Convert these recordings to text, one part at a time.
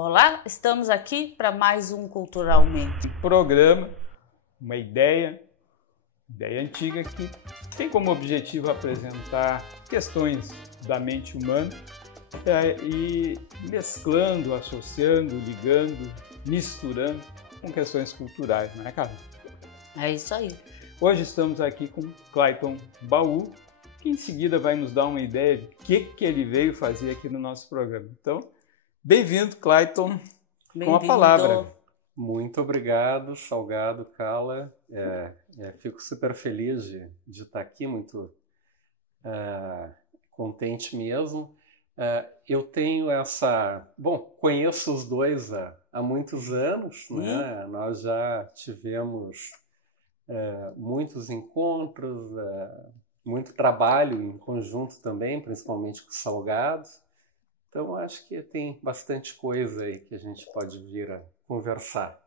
Olá, estamos aqui para mais um Culturalmente. Um programa, uma ideia antiga que tem como objetivo apresentar questões da mente humana e mesclando, associando, ligando, misturando com questões culturais, não é, Carla? É isso aí. Hoje estamos aqui com Clayton Baú, que em seguida vai nos dar uma ideia de o que ele veio fazer aqui no nosso programa. Então, bem-vindo, Clayton, com a palavra. Muito obrigado, Salgado, Carla. Fico super feliz de estar aqui, muito contente mesmo. Eu tenho conheço os dois há muitos anos, né? Nós já tivemos muitos encontros, muito trabalho em conjunto também, principalmente com o Salgado. Então, acho que tem bastante coisa aí que a gente pode vir a conversar.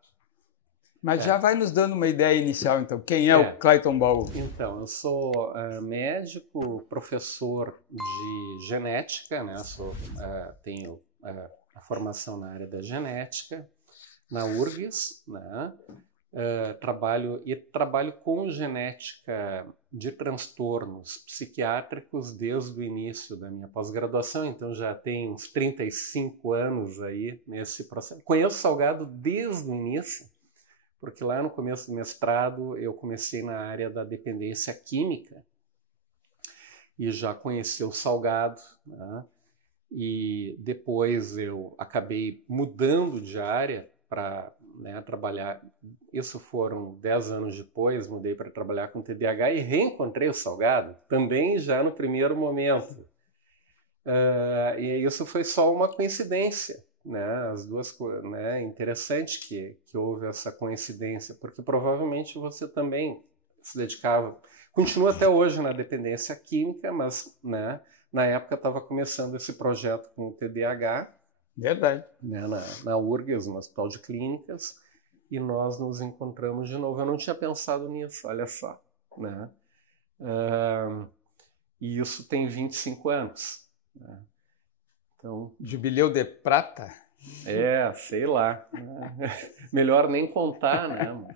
Mas já vai nos dando uma ideia inicial, então. Quem é o Clayton Baú? Então, eu sou médico, professor de genética, né? Tenho a formação na área da genética, na URGS, né? Trabalho com genética de transtornos psiquiátricos desde o início da minha pós-graduação, então já tenho uns 35 anos aí nesse processo. Conheço o Salgado desde o início, porque lá no começo do mestrado eu comecei na área da dependência química e já conheci o Salgado, né? E depois eu acabei mudando de área para trabalhar. Isso foram 10 anos depois, mudei para trabalhar com TDAH e reencontrei o Salgado, também já no primeiro momento. E isso foi só uma coincidência, né? As duas coisas, né? Interessante que houve essa coincidência, porque provavelmente você também se dedicava, continua até hoje na dependência química, mas, né, na época estava começando esse projeto com o TDAH. Verdade. Né, na URGS, no Hospital de Clínicas, e nós nos encontramos de novo. Eu não tinha pensado nisso, olha só. Né? E isso tem 25 anos. Né? Então, Jubileu de prata? Sei lá. Melhor nem contar, né?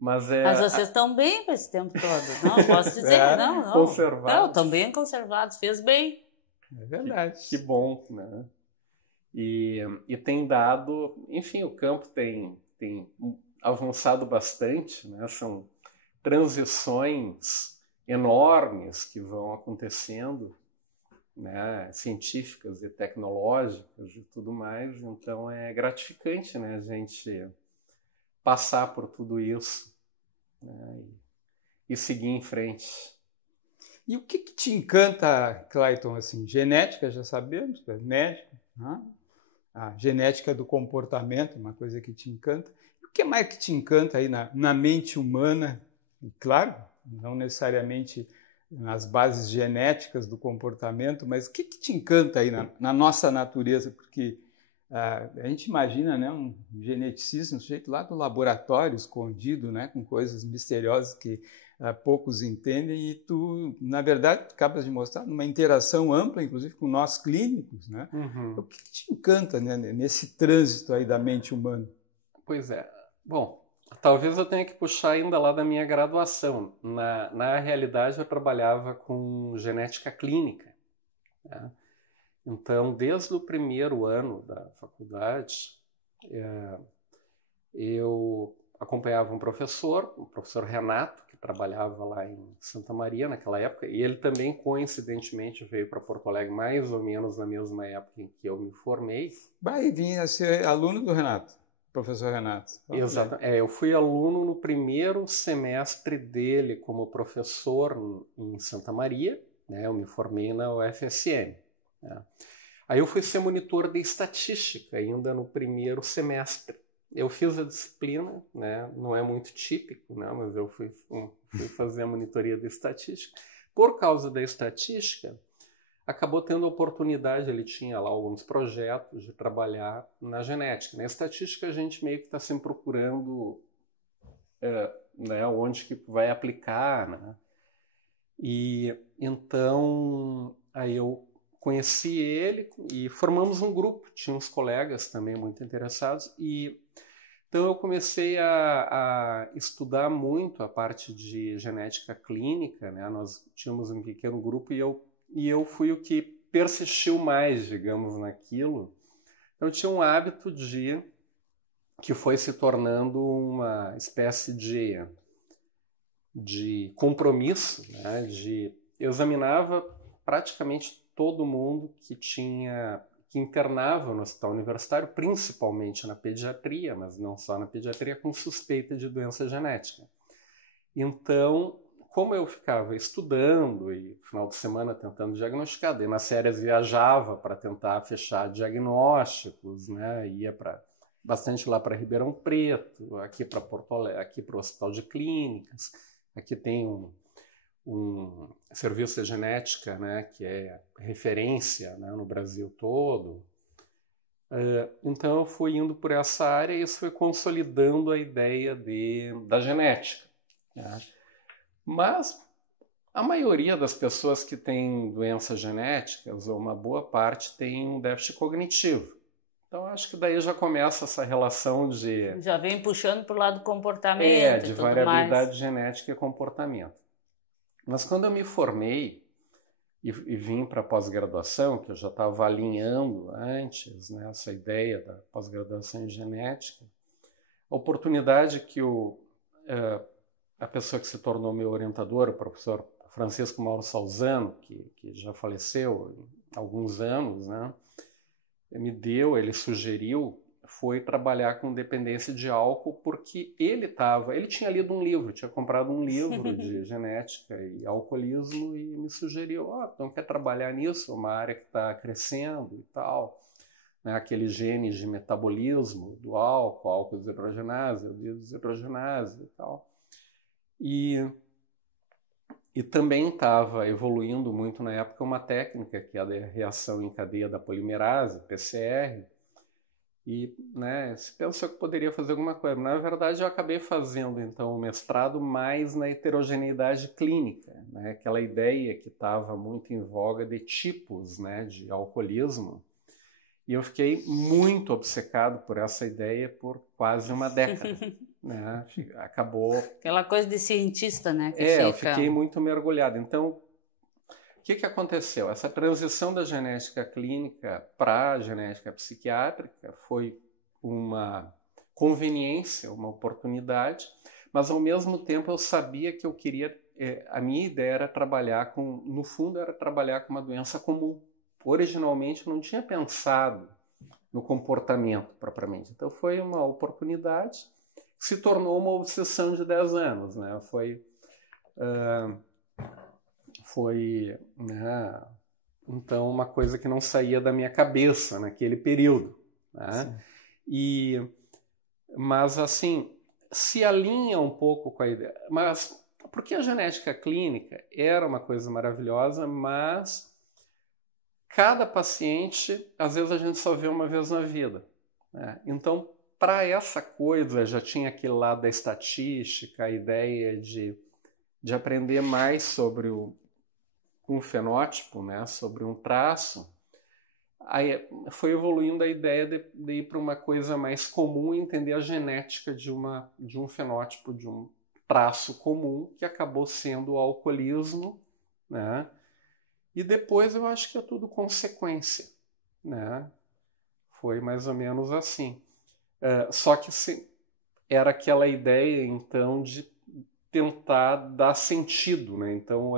Mas vocês estão bem com esse tempo todo, não? Posso dizer, não. Conservados. Não, estão bem conservados, fez bem. É verdade. Que bom, né? E tem dado, enfim, o campo tem avançado bastante, né? São transições enormes que vão acontecendo, né? Científicas e tecnológicas e tudo mais, então é gratificante, né? A gente passar por tudo isso, né? E seguir em frente. E o que te encanta, Clayton? Assim, genética, já sabemos, tu é médico, né? A genética do comportamento, uma coisa que te encanta. E o que mais que te encanta aí na mente humana? E claro, não necessariamente nas bases genéticas do comportamento, mas o que te encanta aí na nossa natureza? Porque a gente imagina, né, um geneticista, um sujeito lá do laboratório, escondido, né, com coisas misteriosas que poucos entendem, e tu, na verdade, acabas de mostrar numa interação ampla, inclusive com nós clínicos, né? Uhum. O que te encanta, né, nesse trânsito aí da mente humana? Pois é. Bom, talvez eu tenha que puxar ainda lá da minha graduação. Na realidade, eu trabalhava com genética clínica, né? Então, desde o primeiro ano da faculdade, eu acompanhava um professor, o professor Renato, que trabalhava lá em Santa Maria naquela época, e ele também, coincidentemente, veio para Porto Alegre mais ou menos na mesma época em que eu me formei. Vai vir a ser aluno do Renato, professor Renato. Exato. Eu fui aluno no primeiro semestre dele como professor em Santa Maria, né? Eu me formei na UFSM. Né? Aí eu fui ser monitor de estatística ainda no primeiro semestre. Eu fiz a disciplina, né? Não é muito típico, né? Mas eu fui fazer a monitoria de estatística. Por causa da estatística, acabou tendo oportunidade, ele tinha lá alguns projetos de trabalhar na genética. Na estatística a gente meio que está sempre procurando né, onde que vai aplicar, né? E então aí eu conheci ele e formamos um grupo. Tinha uns colegas também muito interessados. E então eu comecei a estudar muito a parte de genética clínica, né? Nós tínhamos um pequeno grupo e eu fui o que persistiu mais, digamos, naquilo. Então eu tinha um hábito que foi se tornando uma espécie de compromisso, né? Eu examinava praticamente todo mundo que internava no hospital universitário, principalmente na pediatria, mas não só na pediatria, com suspeita de doença genética. Então, como eu ficava estudando e no final de semana tentando diagnosticar, daí nas férias viajava para tentar fechar diagnósticos, né? Ia bastante lá para Ribeirão Preto, aqui para Porto Alegre, aqui para o Hospital de Clínicas. Aqui tem um serviço de genética, né, que é referência, né, no Brasil todo. Então eu fui indo por essa área e isso foi consolidando a ideia da genética. Né? Mas a maioria das pessoas que têm doenças genéticas, ou uma boa parte, tem um déficit cognitivo. Então, acho que daí já começa essa relação de... Já vem puxando para o lado do comportamento de e tudo variabilidade mais. genética e comportamento. Mas quando eu me formei e vim para a pós-graduação, que eu já estava alinhando antes, né, essa ideia da pós-graduação em genética, a oportunidade que a pessoa que se tornou meu orientador, o professor Francisco Mauro Salzano, que já faleceu há alguns anos, né, ele sugeriu, foi trabalhar com dependência de álcool, porque ele tinha lido um livro, tinha comprado um livro de genética e alcoolismo e me sugeriu, então quer trabalhar nisso, uma área que está crescendo e tal, né, aqueles genes de metabolismo do álcool desidrogenase, desidrogenase e tal. E também estava evoluindo muito na época uma técnica que é a reação em cadeia da polimerase, PCR, e né, se pensou que poderia fazer alguma coisa. Na verdade, eu acabei fazendo então o mestrado mais na heterogeneidade clínica, né, aquela ideia que estava muito em voga de tipos, né, de alcoolismo. E eu fiquei muito obcecado por essa ideia por quase uma década. Né? Acabou... Aquela coisa de cientista, né? Eu fiquei muito mergulhado. Então, o que aconteceu? Essa transição da genética clínica para a genética psiquiátrica foi uma conveniência, uma oportunidade, mas ao mesmo tempo eu sabia que eu queria... a minha ideia era trabalhar no fundo, era trabalhar com uma doença comum. Originalmente, eu não tinha pensado no comportamento propriamente. Então, foi uma oportunidade que se tornou uma obsessão de 10 anos. Né? Foi né, então, uma coisa que não saía da minha cabeça naquele período. Né? Mas, assim, se alinha um pouco com a ideia. Mas, porque a genética clínica era uma coisa maravilhosa, mas... cada paciente, às vezes a gente só vê uma vez na vida. Né? Então, para essa coisa, já tinha aquele lado da estatística, a ideia de aprender mais sobre um fenótipo, né? Sobre um traço. Aí foi evoluindo a ideia de ir para uma coisa mais comum e entender a genética de um fenótipo, de um traço comum, que acabou sendo o alcoolismo, né? E depois eu acho que é tudo consequência, né? Foi mais ou menos assim. Só que era aquela ideia, então, de tentar dar sentido, né? Então,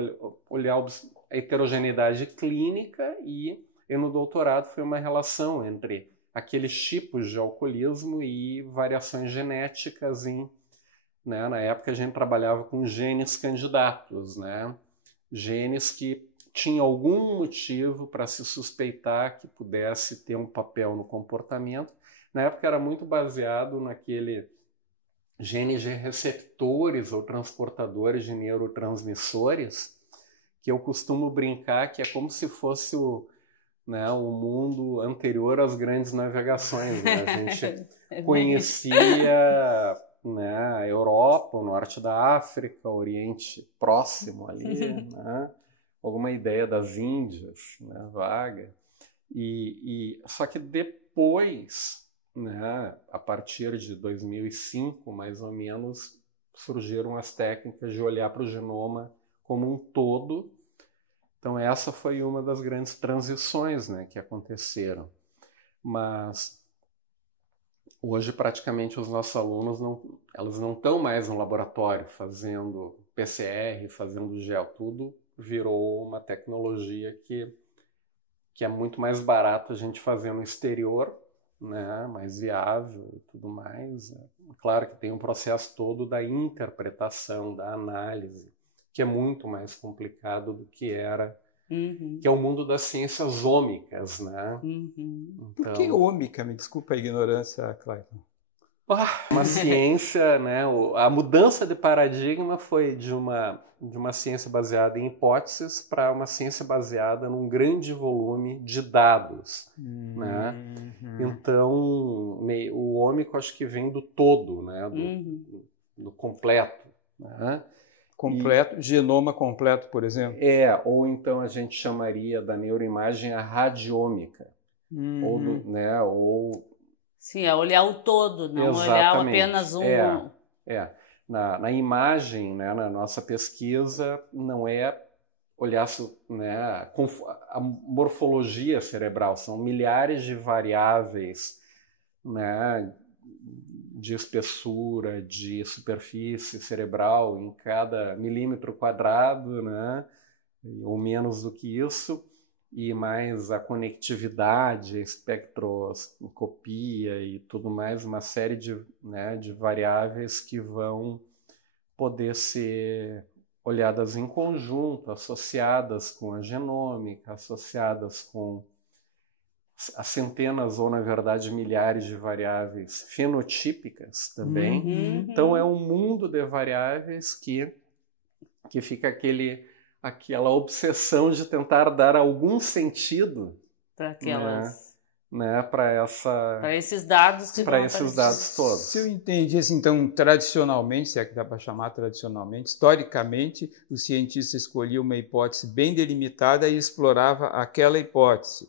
olhar a heterogeneidade clínica e no doutorado foi uma relação entre aqueles tipos de alcoolismo e variações genéticas né? Na época a gente trabalhava com genes candidatos, né? Genes que tinha algum motivo para se suspeitar que pudesse ter um papel no comportamento. Na época era muito baseado naquele genes de receptores ou transportadores de neurotransmissores, que eu costumo brincar que é como se fosse o mundo anterior às grandes navegações. Né? A gente conhecia né, a Europa, o norte da África, o Oriente Próximo ali, né? alguma ideia das Índias, né, vaga. Só que depois, né, a partir de 2005, mais ou menos, surgiram as técnicas de olhar para o genoma como um todo. Então essa foi uma das grandes transições, né, que aconteceram. Mas hoje praticamente os nossos alunos elas não estão mais no laboratório fazendo PCR, fazendo gel, tudo virou uma tecnologia que é muito mais barato a gente fazer no exterior, né, mais viável e tudo mais. Claro que tem um processo todo da interpretação, da análise, que é muito mais complicado do que era, que é o mundo das ciências ômicas, né? Então, por que ômica? Me desculpa a ignorância, Clayton. Uma ciência, né? A mudança de paradigma foi de uma ciência baseada em hipóteses para uma ciência baseada num grande volume de dados, né? Então, o ômico acho que vem do todo, né? Do completo, né? Completo, genoma completo, por exemplo. Ou então a gente chamaria da neuroimagem a radiômica, ou sim, é olhar o todo, não olhar apenas um. Na imagem, né, na nossa pesquisa, não é olhar, né, a morfologia cerebral, são milhares de variáveis, né, de espessura, de superfície cerebral em cada milímetro quadrado, né, ou menos do que isso, e mais a conectividade, a espectroscopia e tudo mais, uma série de variáveis que vão poder ser olhadas em conjunto, associadas com a genômica, associadas com as centenas ou, na verdade, milhares de variáveis fenotípicas também. Então, é um mundo de variáveis que fica aquela obsessão de tentar dar algum sentido para aquelas, né, para esses dados que para esses dados todos. Se eu entendi assim, então, tradicionalmente, se é que dá para chamar tradicionalmente, historicamente, o cientista escolhia uma hipótese bem delimitada e explorava aquela hipótese.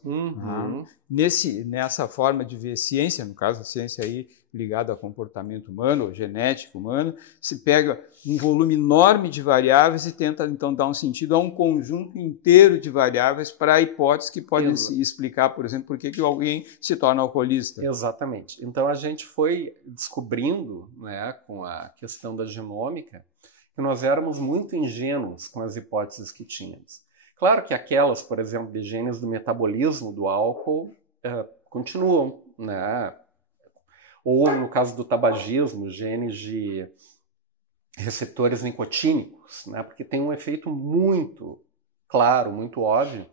Nessa forma de ver ciência, no caso a ciência aí ligada ao comportamento humano, ou genética humana, se pega um volume enorme de variáveis e tenta, então, dar um sentido a um conjunto inteiro de variáveis para a hipótese que podem se explicar, por exemplo, por que alguém se torna alcoolista. Exatamente. Então, a gente foi descobrindo, né, com a questão da genômica, que nós éramos muito ingênuos com as hipóteses que tínhamos. Claro que aquelas, por exemplo, de genes do metabolismo do álcool continuam, né? Ou, no caso do tabagismo, genes de receptores nicotínicos, né? Porque tem um efeito muito claro, muito óbvio,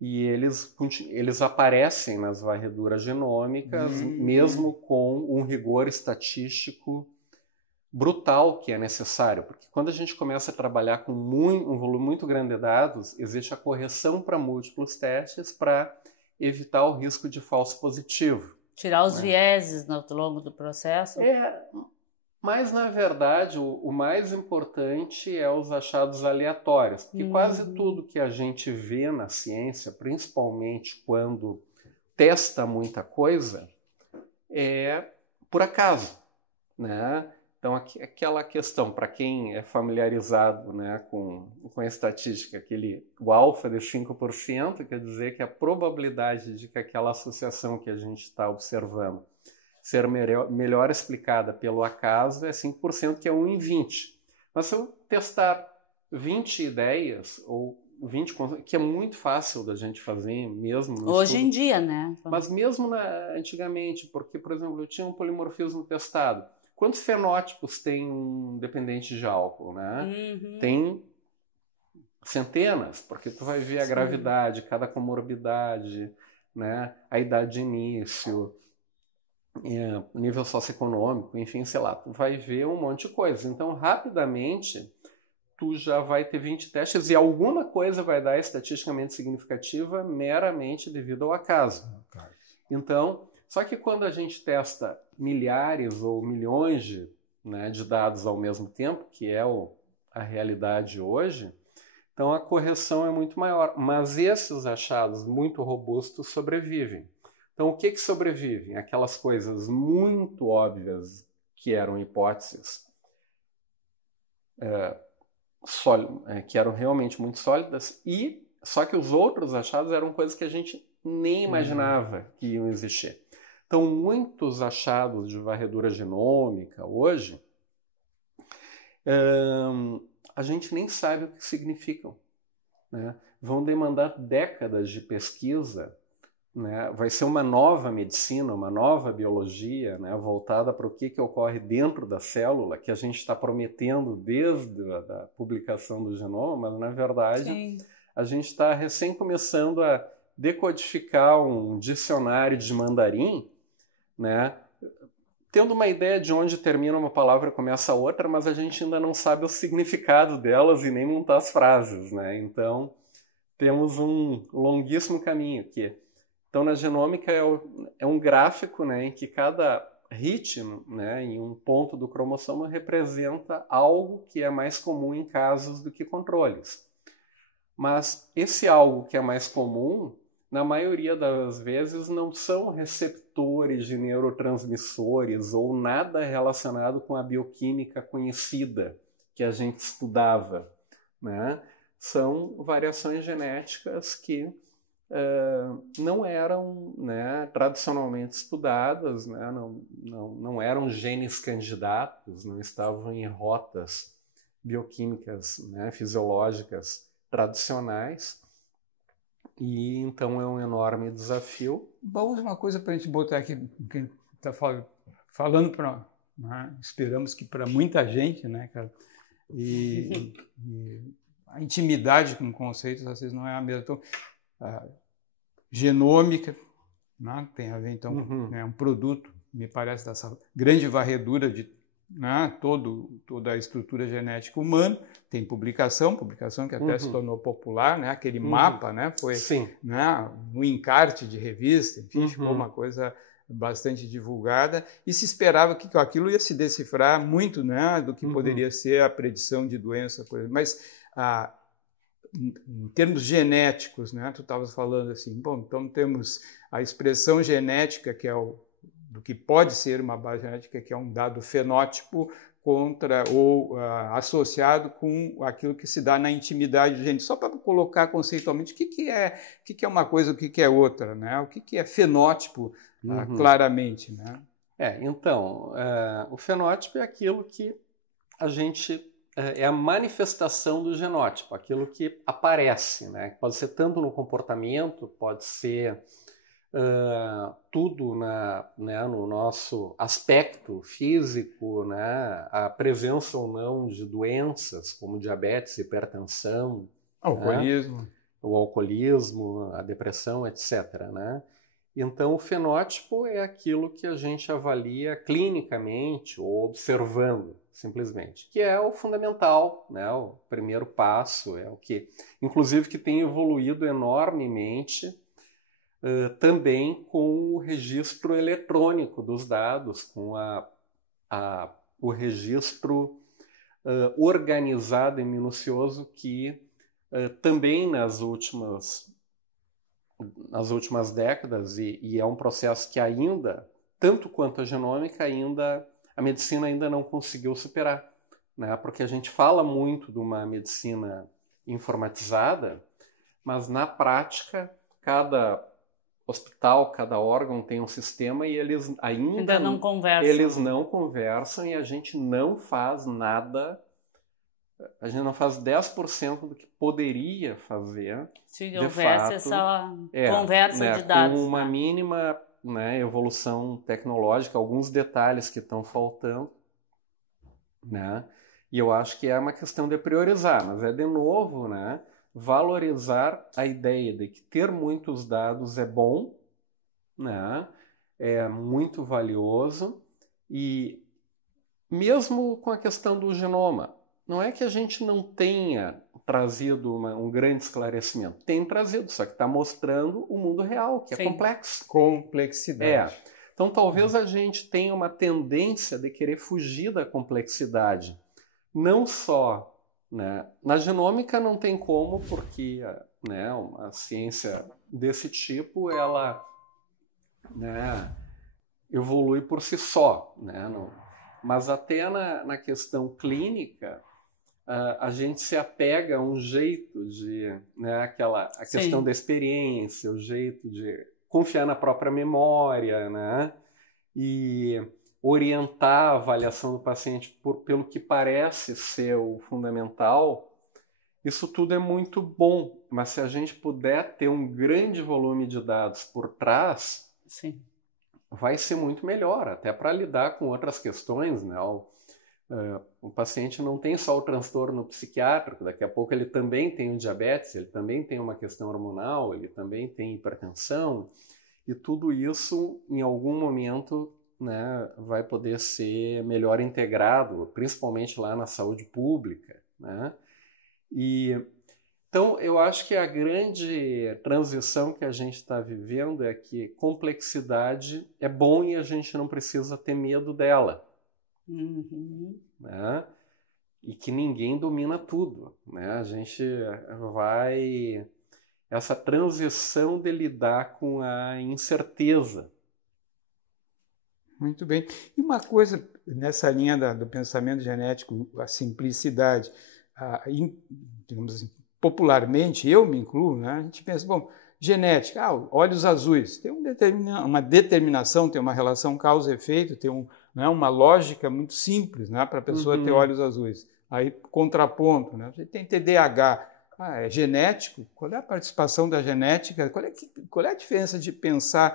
e eles aparecem nas varreduras genômicas, mesmo com um rigor estatístico brutal que é necessário, porque quando a gente começa a trabalhar com um volume muito grande de dados, existe a correção para múltiplos testes para evitar o risco de falso positivo. Tirar os vieses ao longo do processo? Mas, na verdade, o mais importante é os achados aleatórios, porque quase tudo que a gente vê na ciência, principalmente quando testa muita coisa, é por acaso, né? Então, aquela questão, para quem é familiarizado, né, com a estatística, o alfa de 5%, quer dizer que a probabilidade de que aquela associação que a gente está observando ser melhor explicada pelo acaso é 5%, que é 1 em 20. Mas se eu testar 20 ideias, ou 20, que é muito fácil da gente fazer, mesmo no hoje estudo, em dia, né? Mas mesmo antigamente, porque, por exemplo, eu tinha um polimorfismo testado. Quantos fenótipos tem um dependente de álcool, né? Tem centenas, porque tu vai ver a gravidade, cada comorbidade, né? A idade de início, nível socioeconômico, enfim, sei lá, tu vai ver um monte de coisa. Então, rapidamente, tu já vai ter 20 testes e alguma coisa vai dar estatisticamente significativa meramente devido ao acaso. Então, só que quando a gente testa milhares ou milhões de dados ao mesmo tempo, que é a realidade hoje, Então a correção é muito maior, mas esses achados muito robustos sobrevivem. Então o que sobrevivem? Aquelas coisas muito óbvias que eram hipóteses, que eram realmente muito sólidas, e só que os outros achados eram coisas que a gente nem imaginava que iam existir. Então muitos achados de varredura genômica hoje a gente nem sabe o que significam, né? Vão demandar décadas de pesquisa, né? Vai ser uma nova medicina, uma nova biologia, né? Voltada para o que ocorre dentro da célula, que a gente está prometendo desde a publicação do genoma, mas na verdade Sim. a gente está recém começando a decodificar um dicionário de mandarim, né? Tendo uma ideia de onde termina uma palavra e começa a outra, mas a gente ainda não sabe o significado delas e nem montar as frases, né? Então, temos um longuíssimo caminho aqui. Então, na genômica é um gráfico, né, em que cada hit, né, em um ponto do cromossomo representa algo que é mais comum em casos do que controles. Mas esse algo que é mais comum, na maioria das vezes, não são receptores de neurotransmissores ou nada relacionado com a bioquímica conhecida que a gente estudava, né? São variações genéticas que não eram, né, tradicionalmente estudadas, né? Não eram genes candidatos, não estavam em rotas bioquímicas, né, fisiológicas tradicionais. E então é um enorme desafio. Vamos uma coisa para a gente botar aqui, quem está falando para, né, esperamos que para muita gente, né, cara? E a intimidade com conceitos às vezes não é a mesma. Então, a genômica, né, tem a ver então, né, um produto, me parece, dessa grande varredura de, né, toda a estrutura genética humana. Tem publicação que até se tornou popular, né? Aquele mapa, né? Foi, né, um encarte de revista, enfim, ficou uma coisa bastante divulgada, e se esperava que aquilo ia se decifrar muito, né, do que poderia ser a predição de doença, mas em termos genéticos, né, tu estavas falando assim, bom, então temos a expressão genética, que é do que pode ser uma base genética, que é um dado fenótipo associado com aquilo que se dá na intimidade de gente. Só para colocar conceitualmente o que é uma coisa, o que é outra, né? O que é fenótipo, claramente, né? Então, o fenótipo é aquilo que a gente é a manifestação do genótipo, aquilo que aparece, né? Pode ser tanto no comportamento, pode ser tudo no nosso aspecto físico, né? A presença ou não de doenças como diabetes, hipertensão, alcoolismo, né? O alcoolismo, a depressão, etc., né? Então, o fenótipo é aquilo que a gente avalia clinicamente ou observando, simplesmente, que é o fundamental, né? O primeiro passo, é o que, inclusive, que tem evoluído enormemente também com o registro eletrônico dos dados, com o registro organizado e minucioso que também nas últimas décadas, e é um processo que ainda, tanto quanto a genômica, a medicina ainda não conseguiu superar, né? Porque a gente fala muito de uma medicina informatizada, mas na prática, cada hospital, cada órgão tem um sistema e eles ainda não conversam. Eles não conversam e a gente não faz nada, a gente não faz 10% do que poderia fazer. Se houvesse essa conversa de dados. Com uma mínima, né, evolução tecnológica, alguns detalhes que estão faltando, né? E eu acho que é uma questão de priorizar, mas é de novo, né, valorizar a ideia de que ter muitos dados é bom, né, é muito valioso, e mesmo com a questão do genoma, não é que a gente não tenha trazido um grande esclarecimento, tem trazido, só que está mostrando o mundo real, que é complexo. Complexidade. Então talvez a gente tenha uma tendência de querer fugir da complexidade, não só né? Na genômica não tem como, porque, né, uma ciência desse tipo, ela, né, evolui por si só, né? Mas até na questão clínica, a gente se apega a um jeito de, né, a questão da experiência, o jeito de confiar na própria memória, né? E orientar a avaliação do paciente pelo que parece ser o fundamental. Isso tudo é muito bom, mas se a gente puder ter um grande volume de dados por trás, Sim. vai ser muito melhor, até para lidar com outras questões, né? O paciente não tem só o transtorno psiquiátrico, daqui a pouco ele também tem o diabetes, ele também tem uma questão hormonal, ele também tem hipertensão, e tudo isso, em algum momento, né, vai poder ser melhor integrado, principalmente lá na saúde pública, né? Então, eu acho que a grande transição que a gente está vivendo é que complexidade é bom e a gente não precisa ter medo dela. Uhum. Né? E que ninguém domina tudo. Né? A gente vai... Essa transição de lidar com a incerteza. Muito bem. E uma coisa nessa linha do pensamento genético, a simplicidade, digamos assim, popularmente, eu me incluo, né? A gente pensa, bom, genética, olhos azuis, tem uma determinação, tem uma relação causa-efeito, tem né, uma lógica muito simples, né, para a pessoa ter olhos azuis. Aí, contraponto, né? Você tem TDAH, é genético? Qual é a participação da genética? Qual é a diferença de pensar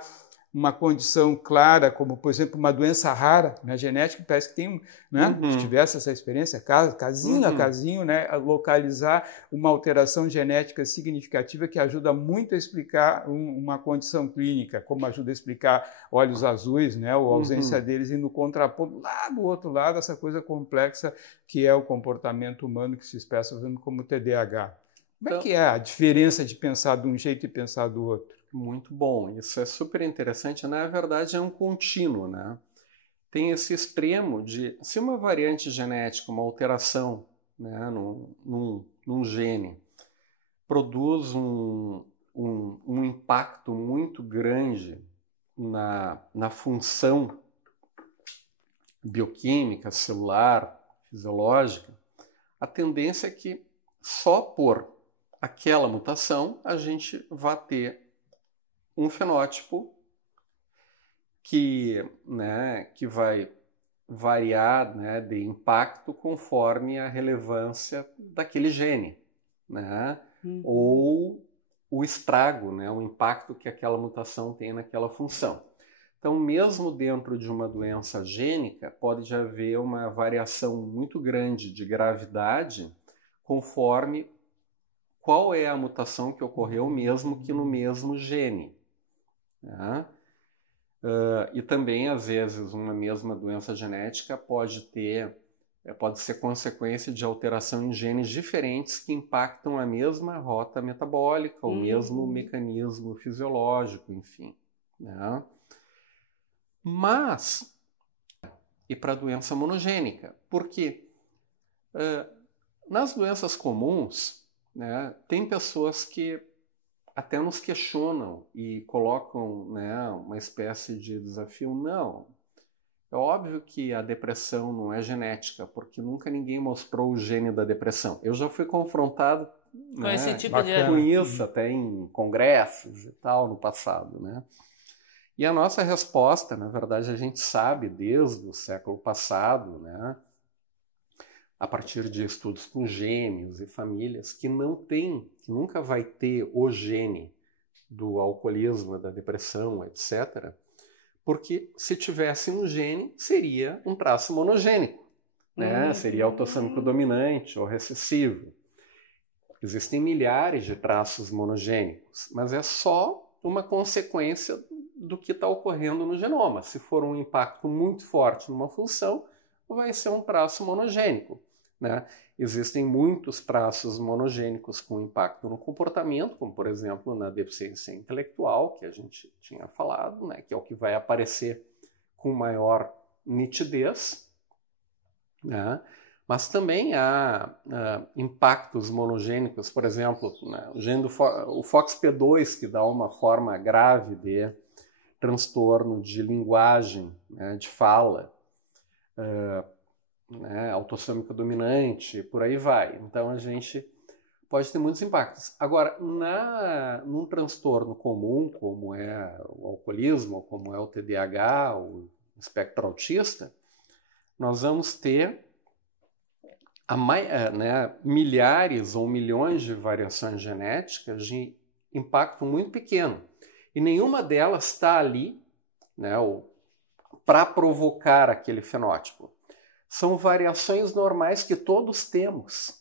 uma condição clara, como, por exemplo, uma doença rara na genética, parece que tem, né, se tivesse essa experiência, casinho a casinho, né, a localizar uma alteração genética significativa que ajuda muito a explicar uma condição clínica, como ajuda a explicar olhos azuis, né, ou a ausência deles, e no contraponto, lá do outro lado, essa coisa complexa que é o comportamento humano que se expressa como TDAH. Como é que é a diferença de pensar de um jeito e pensar do outro? Muito bom, isso é super interessante. Na verdade, é um contínuo, né? Tem esse extremo de, se uma variante genética, uma alteração, né, num gene, produz um impacto muito grande na função bioquímica, celular, fisiológica, a tendência é que só por aquela mutação a gente vá ter um fenótipo que vai variar, né, de impacto conforme a relevância daquele gene, né? Ou o estrago, né, o impacto que aquela mutação tem naquela função. Então, mesmo dentro de uma doença gênica, pode haver uma variação muito grande de gravidade conforme qual é a mutação que ocorreu mesmo que no mesmo gene. Né? E também, às vezes, uma mesma doença genética pode ser consequência de alteração em genes diferentes que impactam a mesma rota metabólica, o mesmo mecanismo fisiológico, enfim. Né? Mas, e para a doença monogênica? Porque nas doenças comuns, né, tem pessoas que até nos questionam e colocam, né, uma espécie de desafio. Não, é óbvio que a depressão não é genética, porque nunca ninguém mostrou o gene da depressão. Eu já fui confrontado, com né, esse tipo com isso até em congressos e tal no passado, né? E a nossa resposta, na verdade, a gente sabe desde o século passado, né, a partir de estudos com gêmeos e famílias, que nunca vai ter o gene do alcoolismo, da depressão, etc. Porque se tivesse um gene, seria um traço monogênico, né? Seria autossômico dominante ou recessivo. Existem milhares de traços monogênicos, mas é só uma consequência do que está ocorrendo no genoma. Se for um impacto muito forte numa função, vai ser um traço monogênico. Né? Existem muitos traços monogênicos com impacto no comportamento, como, por exemplo, na deficiência intelectual, que a gente tinha falado, né? Que é o que vai aparecer com maior nitidez. Né? Mas também há impactos monogênicos, por exemplo, né, o gene o FOXP2, que dá uma forma grave de transtorno de linguagem, né, de fala, né, autossômica dominante, por aí vai. Então a gente pode ter muitos impactos. Agora, num transtorno comum, como é o alcoolismo, como é o TDAH, o espectro autista, nós vamos ter milhares ou milhões de variações genéticas de impacto muito pequeno. E nenhuma delas está ali, né, para provocar aquele fenótipo. São variações normais que todos temos.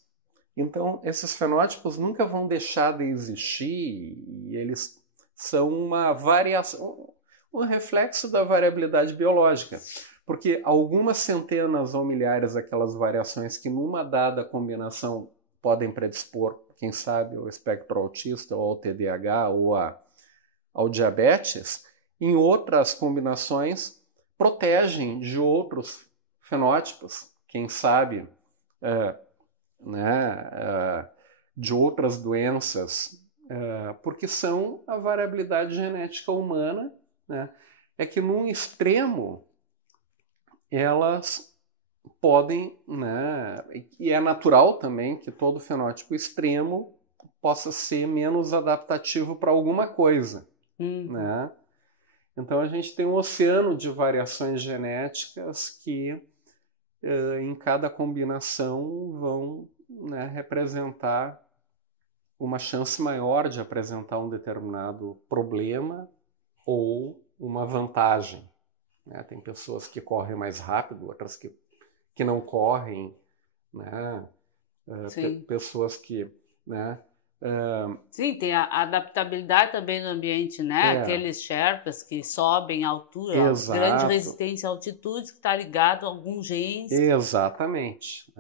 Então, esses fenótipos nunca vão deixar de existir e eles são uma variação, um reflexo da variabilidade biológica. Porque algumas centenas ou milhares daquelas variações que numa dada combinação podem predispor, quem sabe, ao espectro autista, ou ao TDAH, ou ao diabetes, em outras combinações protegem de outros fenótipos, quem sabe, de outras doenças, porque são a variabilidade genética humana, né? É que num extremo elas podem, né, e é natural também que todo fenótipo extremo possa ser menos adaptativo para alguma coisa, né? Então a gente tem um oceano de variações genéticas que em cada combinação vão, né, representar uma chance maior de apresentar um determinado problema ou uma vantagem. Né? Tem pessoas que correm mais rápido, outras que não correm, né? Pessoas que, né? Sim, tem a adaptabilidade também no ambiente, né? Aqueles Sherpas que sobem a altura, Exato. Grande resistência à altitude, que está ligado a alguns genes. Exatamente.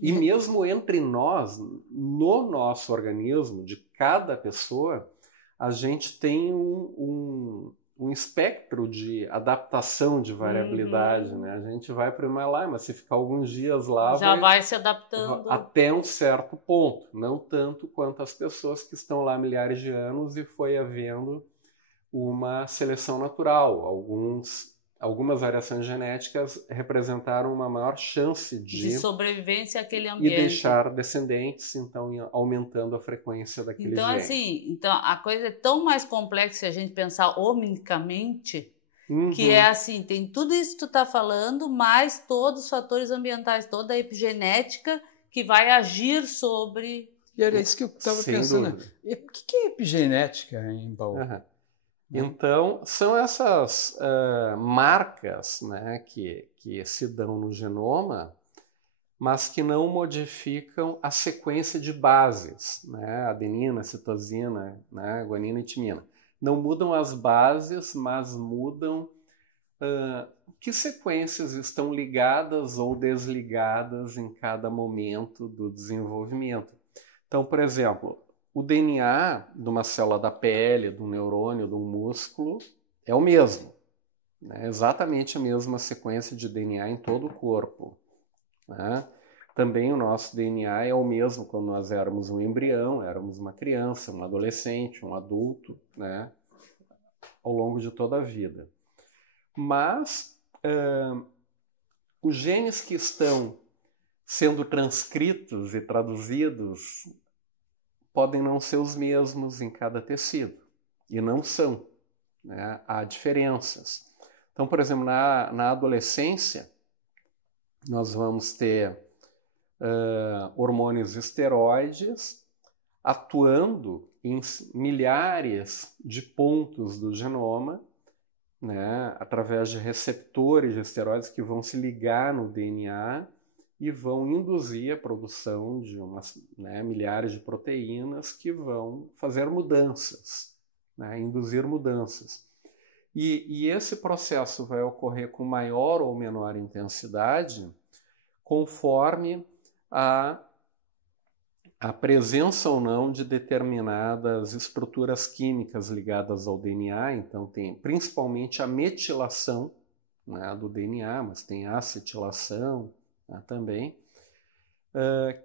E mesmo entre nós, no nosso organismo, de cada pessoa, a gente tem um espectro de adaptação de variabilidade, né? A gente vai para o Himalaia, mas se ficar alguns dias lá... Já vai se adaptando. Até um certo ponto. Não tanto quanto as pessoas que estão lá há milhares de anos e foi havendo uma seleção natural. Algumas variações genéticas representaram uma maior chance de sobrevivência àquele ambiente. E deixar descendentes, então aumentando a frequência daquele então, gene. Então a coisa é tão mais complexa se a gente pensar hominicamente, que é assim, tem tudo isso que tu está falando, mais todos os fatores ambientais, toda a epigenética que vai agir sobre... E era isso que eu estava pensando. Dúvida. E o que é epigenética, hein, Paulo? Então, são essas marcas, né, que se dão no genoma, mas que não modificam a sequência de bases, né, adenina, citosina, né, guanina e timina. Não mudam as bases, mas mudam que sequências estão ligadas ou desligadas em cada momento do desenvolvimento. Então, por exemplo, o DNA de uma célula da pele, de um neurônio, de um músculo, é o mesmo. Né? Exatamente a mesma sequência de DNA em todo o corpo. Né? Também o nosso DNA é o mesmo quando nós éramos um embrião, éramos uma criança, um adolescente, um adulto, né? Ao longo de toda a vida. Mas os genes que estão sendo transcritos e traduzidos podem não ser os mesmos em cada tecido. E não são. Né? Há diferenças. Então, por exemplo, na adolescência, nós vamos ter hormônios esteroides atuando em milhares de pontos do genoma, né, através de receptores de esteroides que vão se ligar no DNA e vão induzir a produção de milhares de proteínas que vão fazer mudanças, né, induzir mudanças. E esse processo vai ocorrer com maior ou menor intensidade conforme a presença ou não de determinadas estruturas químicas ligadas ao DNA. Então tem principalmente a metilação, né, do DNA, mas tem a acetilação, né, também,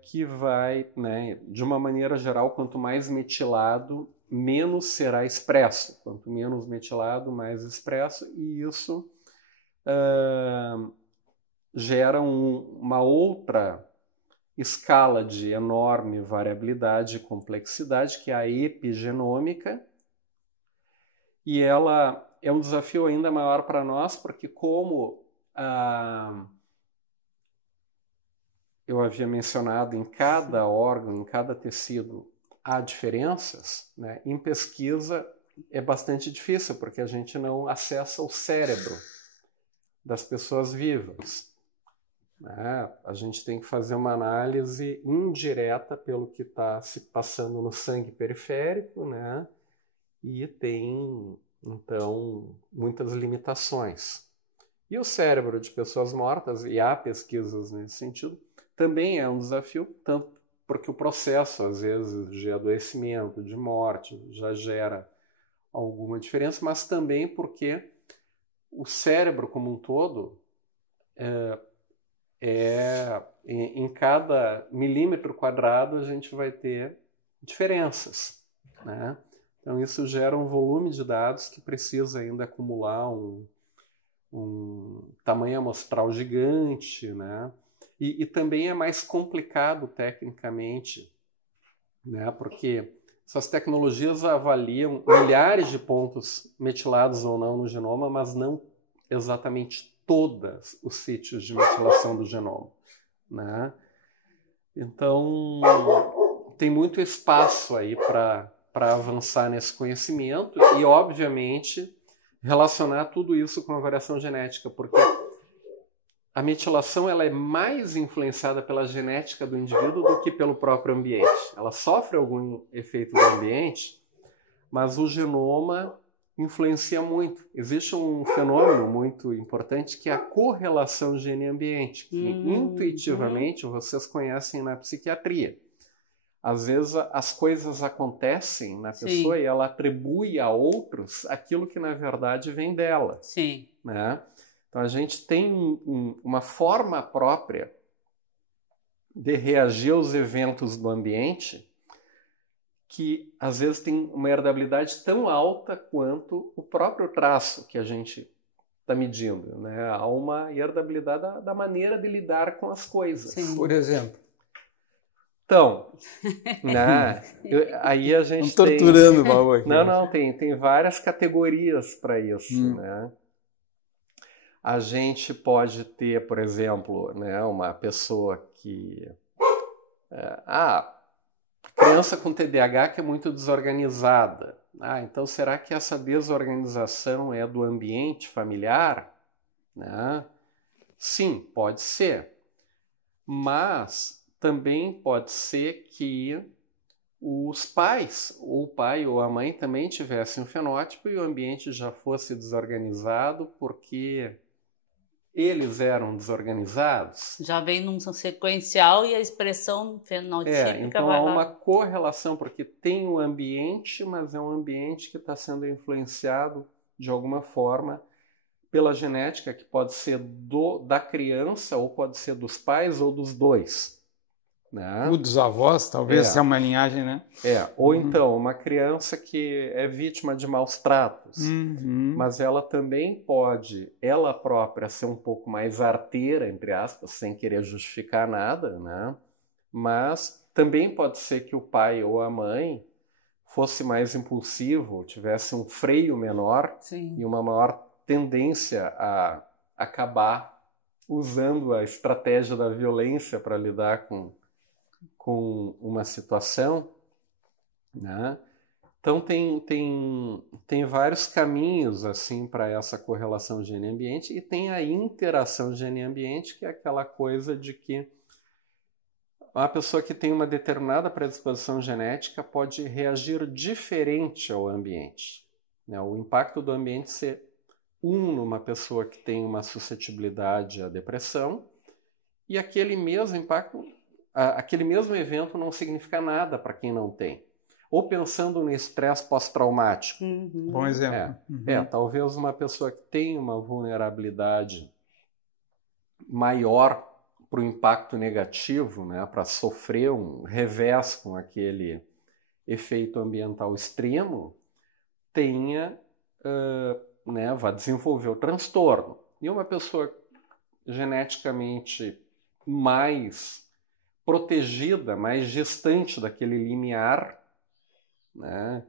que vai, né, de uma maneira geral, quanto mais metilado, menos será expresso. Quanto menos metilado, mais expresso, e isso gera uma outra escala de enorme variabilidade e complexidade, que é a epigenômica, e ela é um desafio ainda maior para nós, porque como eu havia mencionado, em cada órgão, em cada tecido, há diferenças, né? Em pesquisa é bastante difícil, porque a gente não acessa o cérebro das pessoas vivas, né? A gente tem que fazer uma análise indireta pelo que está se passando no sangue periférico, né? E tem, então, muitas limitações. E o cérebro de pessoas mortas, e há pesquisas nesse sentido, também é um desafio, tanto porque o processo, às vezes, de adoecimento, de morte, já gera alguma diferença, mas também porque o cérebro como um todo em cada milímetro quadrado a gente vai ter diferenças, né? Então isso gera um volume de dados que precisa ainda acumular um tamanho amostral gigante, né? E também é mais complicado tecnicamente, né? Porque essas tecnologias avaliam milhares de pontos metilados ou não no genoma, mas não exatamente todos os sítios de metilação do genoma, né? Então tem muito espaço aí para avançar nesse conhecimento e, obviamente, relacionar tudo isso com a variação genética, porque a metilação ela é mais influenciada pela genética do indivíduo do que pelo próprio ambiente. Ela sofre algum efeito do ambiente, mas o genoma influencia muito. Existe um fenômeno muito importante que é a correlação gene-ambiente, que intuitivamente vocês conhecem na psiquiatria. Às vezes as coisas acontecem na pessoa e ela atribui a outros aquilo que na verdade vem dela. Sim. Né? Então a gente tem uma forma própria de reagir aos eventos do ambiente que às vezes tem uma herdabilidade tão alta quanto o próprio traço que a gente está medindo, né? Há uma herdabilidade da maneira de lidar com as coisas. Sim. Por exemplo. Então, né? Aí a gente estão torturando o baú aqui. Não, tem várias categorias para isso, né? A gente pode ter, por exemplo, né, uma pessoa que... criança com TDAH que é muito desorganizada. Então será que essa desorganização é do ambiente familiar? Né? Sim, pode ser. Mas também pode ser que os pais, ou o pai ou a mãe também tivessem um fenótipo e o ambiente já fosse desorganizado porque eles eram desorganizados. Já vem num sequencial e a expressão fenotípica então há uma correlação, porque tem o ambiente, mas é um ambiente que está sendo influenciado de alguma forma pela genética, que pode ser da criança, ou pode ser dos pais, ou dos dois. Né? Ou dos avós, talvez, se é uma linhagem, né? Ou então uma criança que é vítima de maus tratos, mas ela também pode, ela própria, ser um pouco mais arteira, entre aspas, sem querer justificar nada, né? Mas também pode ser que o pai ou a mãe fosse mais impulsivo, tivesse um freio menor e uma maior tendência a acabar usando a estratégia da violência para lidar com uma situação, né? Então tem vários caminhos assim para essa correlação gene-ambiente, e tem a interação gene-ambiente, que é aquela coisa de que uma pessoa que tem uma determinada predisposição genética pode reagir diferente ao ambiente, né? O impacto do ambiente ser numa pessoa que tem uma suscetibilidade à depressão, e aquele mesmo impacto, aquele mesmo evento não significa nada para quem não tem. Ou pensando no estresse pós-traumático. Bom exemplo. Talvez uma pessoa que tem uma vulnerabilidade maior o impacto negativo, né, para sofrer um revés com aquele efeito ambiental extremo, né, vai desenvolver o transtorno. E uma pessoa geneticamente mais protegida, mais distante daquele limiar, né,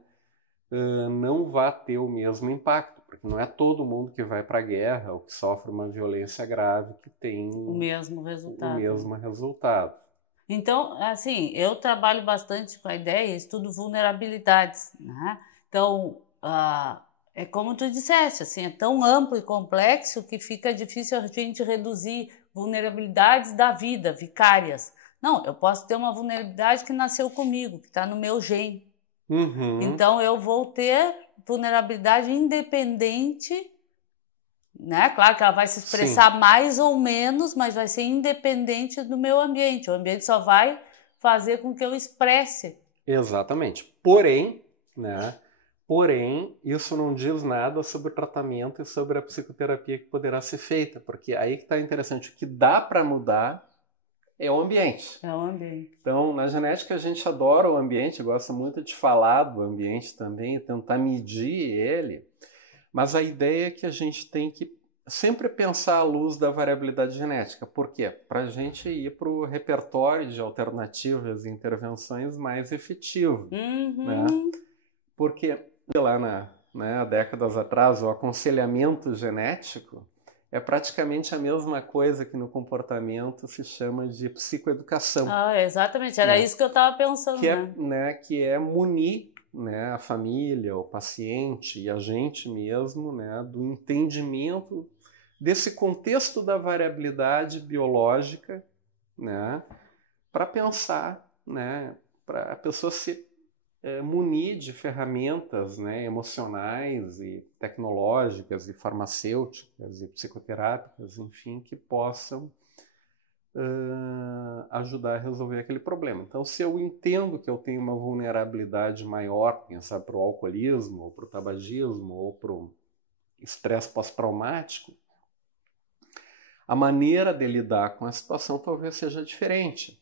não vai ter o mesmo impacto, porque não é todo mundo que vai para a guerra ou que sofre uma violência grave que tem o mesmo resultado. Então, assim, eu trabalho bastante com a ideia, estudo vulnerabilidades, né? Então, é como tu disseste, assim, é tão amplo e complexo que fica difícil a gente reduzir vulnerabilidades da vida, vicárias. Não, eu posso ter uma vulnerabilidade que nasceu comigo, que está no meu gene. Então, eu vou ter vulnerabilidade independente, né? Claro que ela vai se expressar mais ou menos, mas vai ser independente do meu ambiente. O ambiente só vai fazer com que eu expresse. Exatamente. Porém, né? Porém, isso não diz nada sobre o tratamento e sobre a psicoterapia que poderá ser feita, porque aí que está interessante. O que dá para mudar é o ambiente. É o ambiente. Então, na genética, a gente adora o ambiente, gosta muito de falar do ambiente também, tentar medir ele, mas a ideia é que a gente tem que sempre pensar à luz da variabilidade genética. Por quê? Para a gente ir para o repertório de alternativas e intervenções mais efetivo. Né? Porque lá há décadas atrás, o aconselhamento genético é praticamente a mesma coisa que no comportamento se chama de psicoeducação. Exatamente, era isso que eu estava pensando. Que é munir, né, a família, o paciente e a gente mesmo, né, do entendimento desse contexto da variabilidade biológica, né, para pensar, né, para a pessoa se munir de ferramentas, né, emocionais e tecnológicas e farmacêuticas e psicoterápicas, enfim, que possam ajudar a resolver aquele problema. Então, se eu entendo que eu tenho uma vulnerabilidade maior, pensar para o alcoolismo, ou para o tabagismo, ou para o estresse pós-traumático, a maneira de lidar com a situação talvez seja diferente.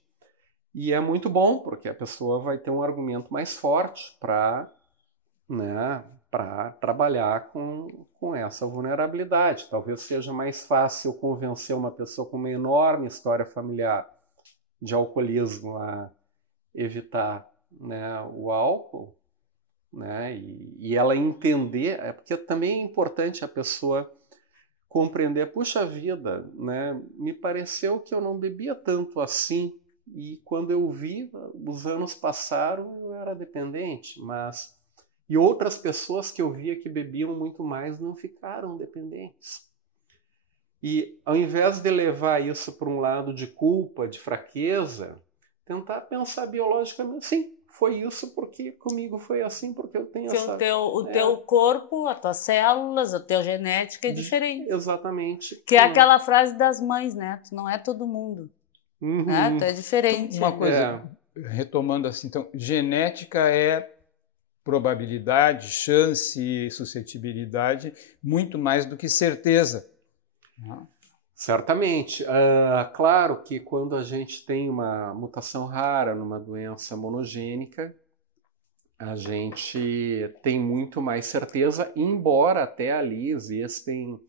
E é muito bom, porque a pessoa vai ter um argumento mais forte para, né, trabalhar com essa vulnerabilidade. Talvez seja mais fácil convencer uma pessoa com uma enorme história familiar de alcoolismo a evitar, né, o álcool, né, e ela entender, porque também é importante a pessoa compreender, puxa vida, né, me pareceu que eu não bebia tanto assim, e quando eu vi, os anos passaram, eu era dependente, e outras pessoas que eu via que bebiam muito mais não ficaram dependentes. E ao invés de levar isso para um lado de culpa, de fraqueza, tentar pensar biologicamente, sim, foi isso porque comigo foi assim, porque eu tenho essa... O teu corpo, as tuas células, a tua genética é diferente. Exatamente. Que é aquela frase das mães, né? Tu não é todo mundo. Né? Tu é diferente. Uma coisa, retomando assim, então, genética é probabilidade, chance, suscetibilidade, muito mais do que certeza. Certamente. Claro que quando a gente tem uma mutação rara numa doença monogênica, a gente tem muito mais certeza, embora até ali existem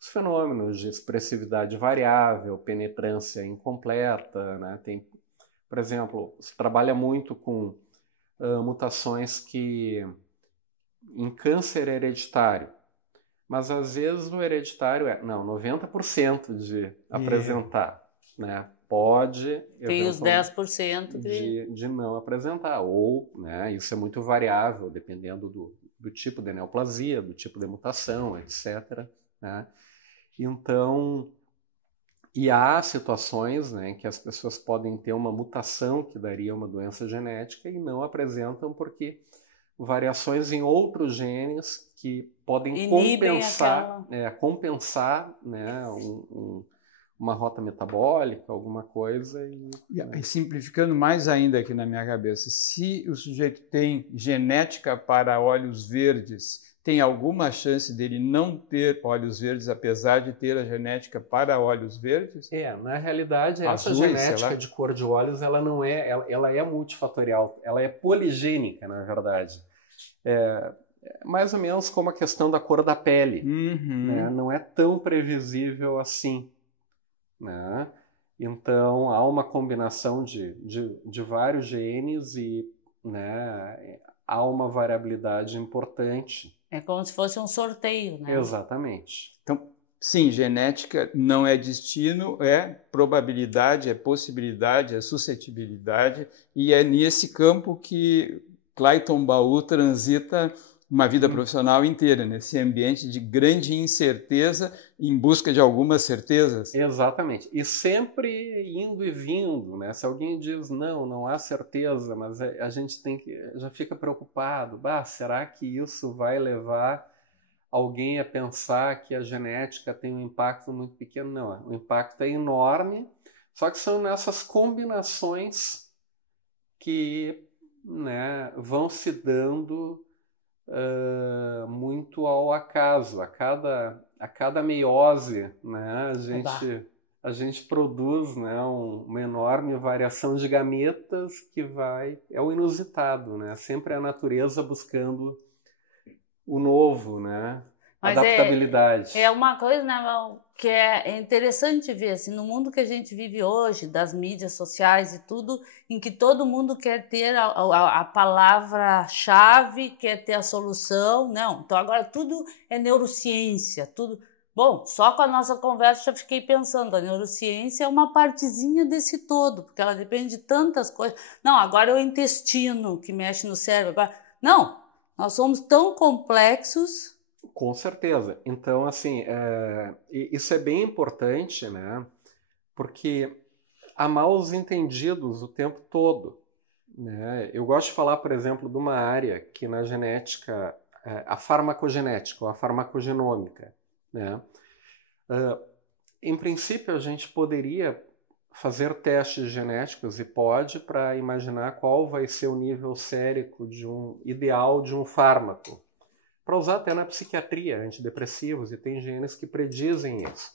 os fenômenos de expressividade variável, penetrância incompleta, né? Tem, por exemplo, se trabalha muito com mutações em câncer hereditário, mas às vezes o hereditário 90% de apresentar, né? Pode... Tem os 10% de não apresentar, ou, né, isso é muito variável, dependendo do tipo de neoplasia, do tipo de mutação, etc., né? Então, e há situações, né, que as pessoas podem ter uma mutação que daria uma doença genética e não apresentam porque variações em outros genes que podem compensar, né, uma rota metabólica, alguma coisa. E simplificando mais ainda aqui na minha cabeça, se o sujeito tem genética para olhos verdes, tem alguma chance dele não ter olhos verdes, apesar de ter a genética para olhos verdes? Na realidade, essa Azuis, genética de cor de olhos, ela não é, ela é multifatorial, ela é poligênica, na verdade. Mais ou menos como a questão da cor da pele, né? Não é tão previsível assim, né? Então, há uma combinação de vários genes e, né, há uma variabilidade importante. É como se fosse um sorteio, né? Exatamente. Então, sim, genética não é destino, é probabilidade, é possibilidade, é suscetibilidade, e é nesse campo que Clayton Baú transita uma vida profissional inteira, nesse ambiente de grande incerteza, em busca de algumas certezas. Exatamente. E sempre indo e vindo, né? Se alguém diz, não há certeza, mas a gente já fica preocupado. Será que isso vai levar alguém a pensar que a genética tem um impacto muito pequeno? Não, o impacto é enorme, só que são nessas combinações que, né, vão se dando muito ao acaso. A cada meiose, né, a gente produz, né, uma enorme variação de gametas que é o inusitado, né? Sempre a natureza buscando o novo, né? Mas adaptabilidade. É uma coisa, né, que é interessante ver, assim, no mundo que a gente vive hoje, das mídias sociais e tudo, em que todo mundo quer ter a palavra-chave, quer ter a solução. Não, então agora tudo é neurociência, tudo. Bom, só com a nossa conversa já fiquei pensando, a neurociência é uma partezinha desse todo, porque ela depende de tantas coisas. Não, agora é o intestino que mexe no cérebro. Agora... Não, nós somos tão complexos. Com certeza. Então, assim, isso é bem importante, né? Porque há maus entendidos o tempo todo, né? Eu gosto de falar, por exemplo, de uma área que na genética, a farmacogenética ou a farmacogenômica, né? Em princípio, a gente poderia fazer testes genéticos, e pode, para imaginar qual vai ser o nível sérico ideal de um fármaco, para usar até na psiquiatria, antidepressivos, e tem genes que predizem isso.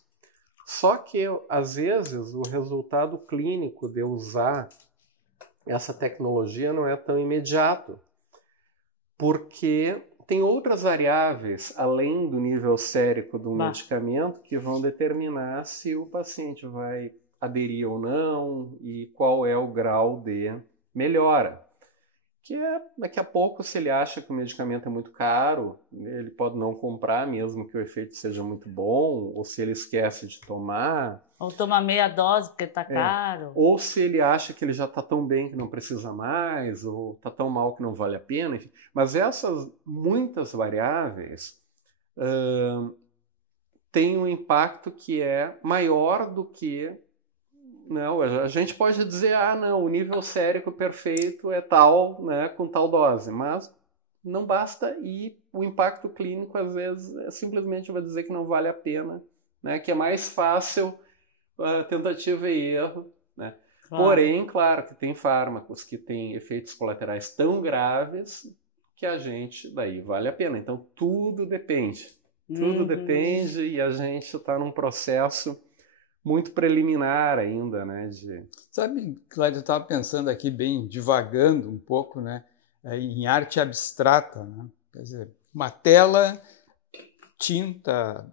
Só que, às vezes, o resultado clínico de usar essa tecnologia não é tão imediato, porque tem outras variáveis, além do nível sérico do medicamento, que vão determinar se o paciente vai aderir ou não e qual é o grau de melhora. Que daqui a pouco, se ele acha que o medicamento é muito caro, ele pode não comprar, mesmo que o efeito seja muito bom, ou se ele esquece de tomar. Ou tomar meia dose porque está caro. Ou se ele acha que ele já está tão bem que não precisa mais, ou está tão mal que não vale a pena. Enfim. Mas essas muitas variáveis têm um impacto que é maior do que... Não, a gente pode dizer, não, o nível sérico perfeito é tal, né, com tal dose, mas não basta, e o impacto clínico, às vezes, simplesmente vai dizer que não vale a pena, né, que é mais fácil tentativa e erro, né. Claro. Porém, claro que tem fármacos que têm efeitos colaterais tão graves que a gente, daí vale a pena. Então, tudo depende. Tudo depende, e a gente está num processo muito preliminar ainda, né? Sabe, Cláudio, eu estava pensando aqui, bem divagando um pouco, né? Em arte abstrata, né? Quer dizer, uma tela, tinta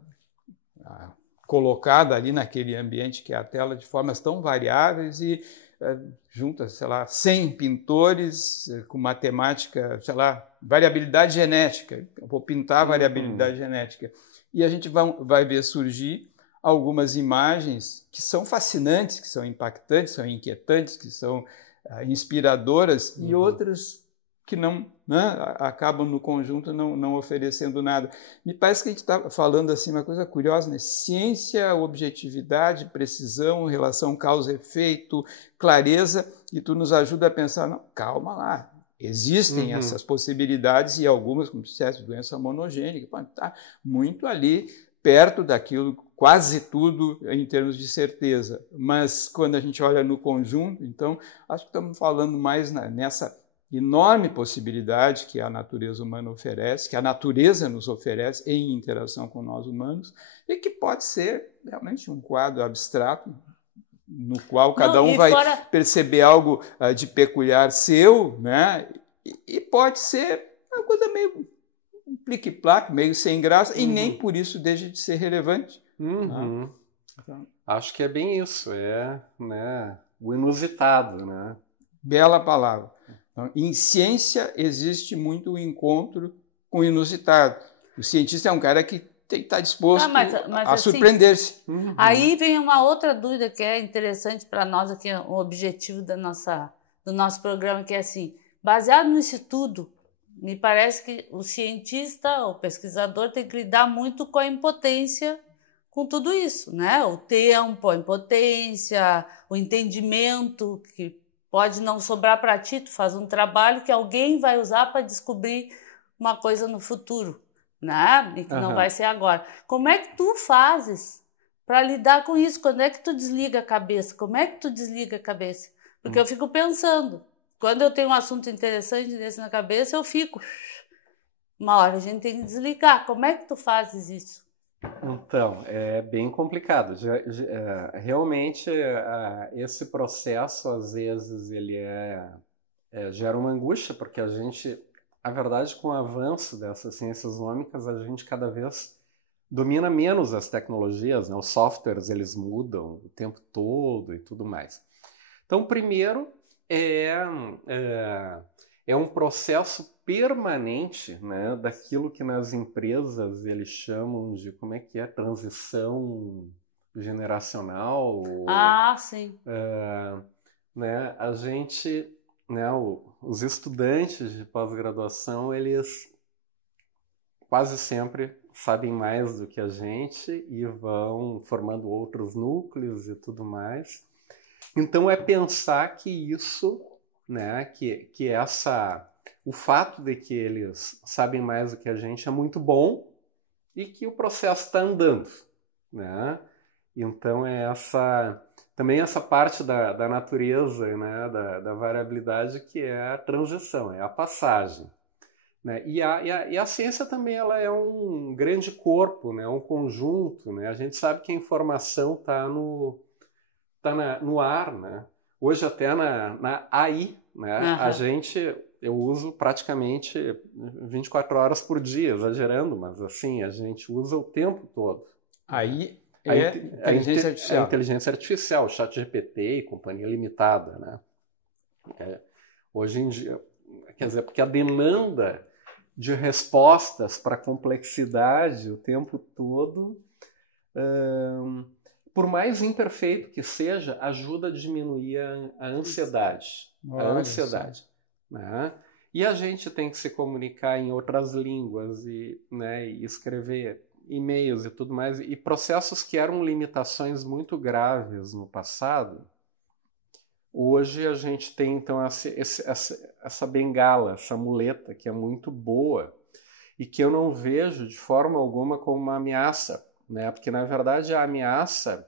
colocada ali naquele ambiente que é a tela, de formas tão variáveis, e junta, sei lá, 100 pintores com matemática, sei lá, variabilidade genética. Eu vou pintar a variabilidade genética. E a gente vai ver surgir algumas imagens que são fascinantes, que são impactantes, são inquietantes, que são inspiradoras, e outras que não, né, acabam no conjunto não oferecendo nada. Me parece que a gente está falando assim uma coisa curiosa, né? Ciência, objetividade, precisão, relação causa-efeito, clareza, e tu nos ajuda a pensar, não, calma lá, existem essas possibilidades, e algumas, como disseste, doença monogênica, está muito ali, perto daquilo, quase tudo em termos de certeza. Mas quando a gente olha no conjunto, então, acho que estamos falando mais nessa enorme possibilidade que a natureza humana oferece, que a natureza nos oferece em interação com nós humanos, e que pode ser realmente um quadro abstrato, no qual cada um vai perceber algo de peculiar seu, né? E pode ser uma coisa meio plique-plaque, meio sem graça, e nem por isso deixa de ser relevante. Né? Então, acho que é bem isso, né, o inusitado. Né? Bela palavra. Então, em ciência existe muito o encontro com o inusitado. O cientista é um cara que tem que estar disposto a surpreender-se. Aí vem uma outra dúvida que é interessante para nós aqui, o objetivo do nosso programa, que é assim, baseado nisso tudo, me parece que o cientista, o pesquisador, tem que lidar muito com a impotência com tudo isso, né? O tempo, a impotência, o entendimento, que pode não sobrar para ti, tu faz um trabalho que alguém vai usar para descobrir uma coisa no futuro, né? E que não vai ser agora. Como é que tu fazes para lidar com isso? Quando é que tu desliga a cabeça? Como é que tu desliga a cabeça? Porque eu fico pensando, quando eu tenho um assunto interessante desse na cabeça, eu fico. Uma hora a gente tem que desligar. Como é que tu fazes isso? Então, é bem complicado. Realmente, esse processo, às vezes, ele gera uma angústia, porque a gente, a verdade, com o avanço dessas ciências nômicas, a gente cada vez domina menos as tecnologias, né? Os softwares, eles mudam o tempo todo e tudo mais. Então, primeiro, é um processo permanente, né, daquilo que nas empresas eles chamam de, como é que é, transição generacional. Sim. Né, a gente, né, os estudantes de pós-graduação, eles quase sempre sabem mais do que a gente e vão formando outros núcleos e tudo mais. Então é pensar que isso, né, que o fato de que eles sabem mais do que a gente é muito bom e que o processo está andando, né? Então é também essa parte da natureza, né, da variabilidade, que é a transição, é a passagem. Né? E a ciência também, ela é um grande corpo, né, um conjunto. Né? A gente sabe que a informação está no ar, né? Hoje até na AI, né? Eu uso praticamente 24 horas por dia, exagerando, mas assim, a gente usa o tempo todo. AI é inteligência artificial. A inteligência artificial, o ChatGPT e companhia limitada, né? Hoje em dia, quer dizer, porque a demanda de respostas para complexidade o tempo todo, por mais imperfeito que seja, ajuda a diminuir a ansiedade. Né? E a gente tem que se comunicar em outras línguas né, e escrever e-mails e tudo mais. E processos que eram limitações muito graves no passado, hoje a gente tem então essa bengala, essa muleta que é muito boa e que eu não vejo de forma alguma como uma ameaça, né? Porque na verdade a ameaça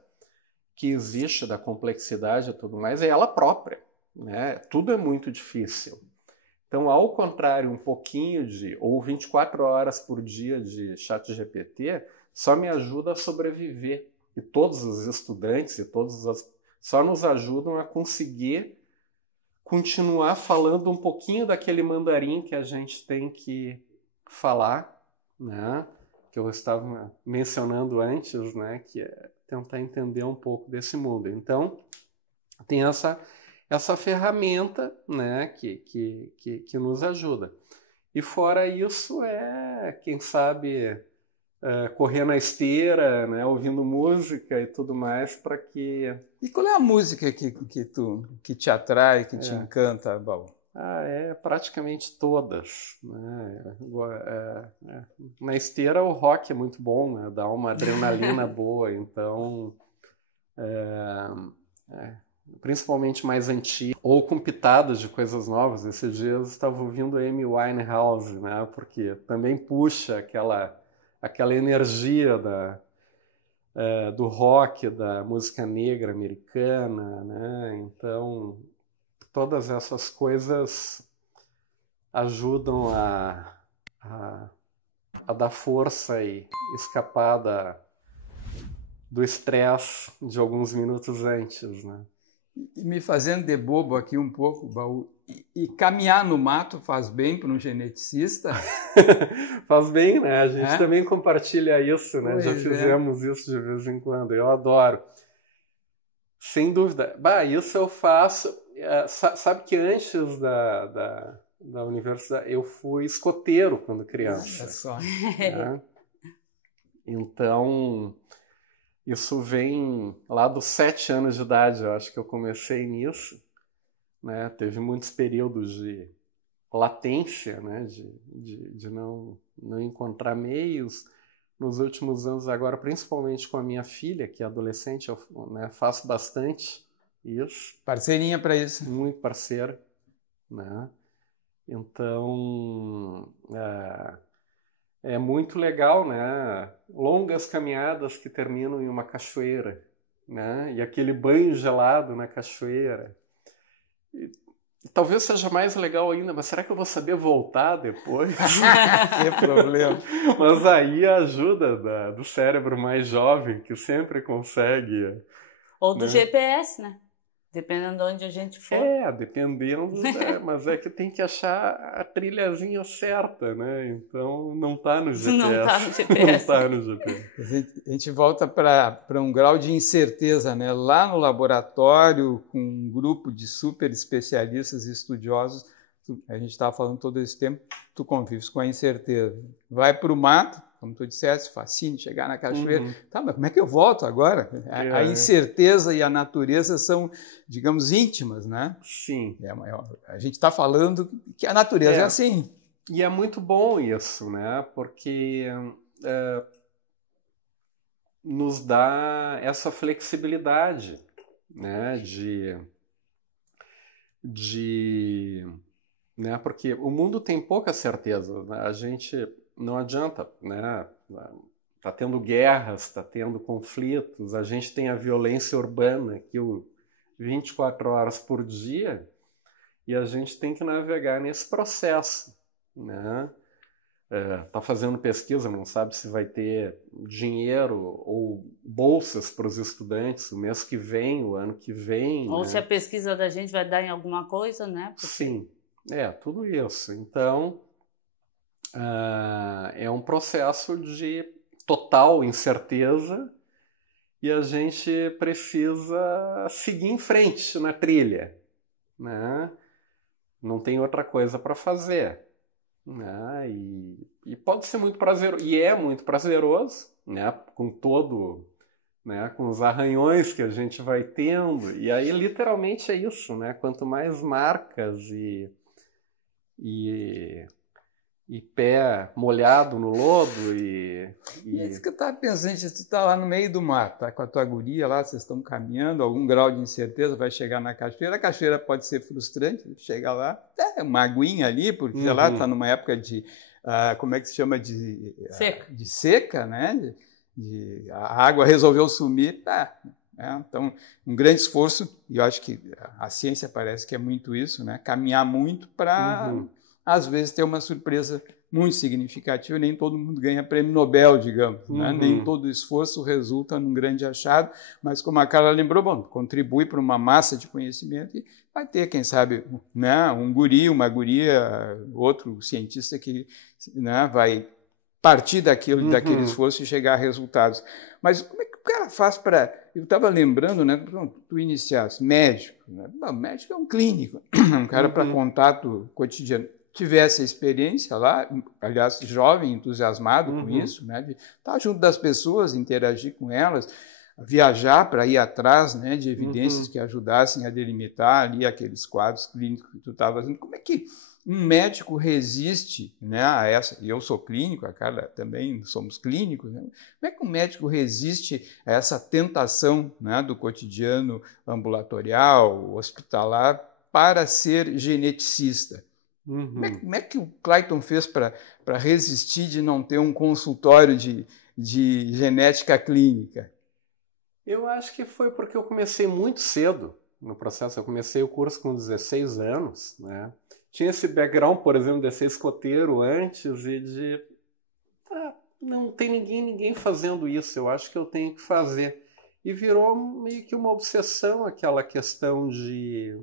que existe da complexidade e tudo mais é ela própria, né? Tudo é muito difícil. Então, ao contrário, um pouquinho ou 24 horas por dia de ChatGPT só me ajuda a sobreviver. E todos os estudantes e só nos ajudam a conseguir continuar falando um pouquinho daquele mandarim que a gente tem que falar, né? Que eu estava mencionando antes, né? Que é tentar entender um pouco desse mundo. Então, tem essa ferramenta, né, que nos ajuda. E fora isso, quem sabe, correr na esteira, né, ouvindo música e tudo mais para que... E qual é a música que te atrai, que te encanta, Baú? Praticamente todas. Né? Na esteira o rock é muito bom, né? Dá uma adrenalina boa, então... principalmente mais antigo, ou com pitadas de coisas novas. Esses dias eu estava ouvindo Amy Winehouse, né? Porque também puxa aquela energia do rock, da música negra americana, né? Então, todas essas coisas ajudam a dar força e escapar do estresse de alguns minutos antes, né? E me fazendo de bobo aqui um pouco, Baú, e caminhar no mato faz bem para um geneticista? Faz bem, né? A gente também compartilha isso, né? Pois já fizemos isso de vez em quando. Eu adoro. Sem dúvida. Isso eu faço. Sabe que antes da universidade eu fui escoteiro quando criança. É só. Né? Então, isso vem lá dos 7 anos de idade, eu acho que eu comecei nisso. Né? Teve muitos períodos de latência, né? de não encontrar meios. Nos últimos anos, agora, principalmente com a minha filha, que é adolescente, eu faço bastante isso. Parceirinha para isso. Muito parceira. Né? Então, é muito legal, né? Longas caminhadas que terminam em uma cachoeira, né? E aquele banho gelado na cachoeira. E talvez seja mais legal ainda, mas será que eu vou saber voltar depois? Que problema. Mas aí a ajuda do cérebro mais jovem, que sempre consegue... Ou do GPS, né? Dependendo de onde a gente for. Dependendo, mas é que tem que achar a trilhazinha certa, né? Então não está no GPS. Não está no GPS. Não está no GPS. A gente volta para um grau de incerteza, né? Lá no laboratório, com um grupo de super especialistas e estudiosos, a gente estava falando todo esse tempo, tu convives com a incerteza. Vai para o mato, como tu disseste, fascínio, chegar na cachoeira. Tá, mas como é que eu volto agora? A incerteza e a natureza são, digamos, íntimas, né? Sim. A gente está falando que a natureza é assim. E é muito bom isso, né? Porque nos dá essa flexibilidade, né? Né? Porque o mundo tem pouca certeza, né? A gente não adianta, né? Está tendo guerras, está tendo conflitos, a gente tem a violência urbana aqui 24 horas por dia e a gente tem que navegar nesse processo, né? Tá fazendo pesquisa, não sabe se vai ter dinheiro ou bolsas para os estudantes o mês que vem, o ano que vem. Ou né? se a pesquisa da gente vai dar em alguma coisa, né? Porque... Sim, tudo isso. Então, é um processo de total incerteza e a gente precisa seguir em frente na trilha, né? Não tem outra coisa para fazer. Né? E pode ser muito prazeroso, e é muito prazeroso, né? Com todo, né? Com os arranhões que a gente vai tendo, e aí literalmente é isso, né? Quanto mais marcas e pé molhado no lodo É isso que eu estava pensando, tu está lá no meio do mar, tá com a tua guria lá, vocês estão caminhando, algum grau de incerteza, vai chegar na cachoeira, a cachoeira pode ser frustrante, chega lá, uma aguinha ali, porque sei lá, está numa época de, como é que se chama, de seca, né, a água resolveu sumir, então um grande esforço, e eu acho que a ciência parece que é muito isso, né, caminhar muito para, às vezes, ter uma surpresa muito significativo, nem todo mundo ganha prêmio Nobel, digamos, né? Nem todo esforço resulta num grande achado, mas como a Carla lembrou, contribui para uma massa de conhecimento e vai ter, quem sabe, né, um guri, uma guria, outro cientista que, né, vai partir daquele esforço e chegar a resultados. Mas como é que o cara faz para... Eu estava lembrando, né, tu iniciaste, médico, né? O médico é um clínico, um cara para contato cotidiano. Tivesse a experiência lá, aliás, jovem, entusiasmado com isso, né, de estar junto das pessoas, interagir com elas, viajar para ir atrás, né, de evidências que ajudassem a delimitar ali aqueles quadros clínicos que tu estava fazendo. Como é que um médico resiste, né, a essa... Eu sou clínico, a Carla também somos clínicos, né? Como é que um médico resiste a essa tentação, né, do cotidiano ambulatorial, hospitalar, para ser geneticista? Como é que o Clayton fez para resistir de não ter um consultório de genética clínica? Eu acho que foi porque eu comecei muito cedo no processo. Eu comecei o curso com 16 anos, né? tinha esse background, por exemplo, de ser escoteiro antes e de... não tem ninguém fazendo isso, eu acho que eu tenho que fazer. E virou meio que uma obsessão aquela questão de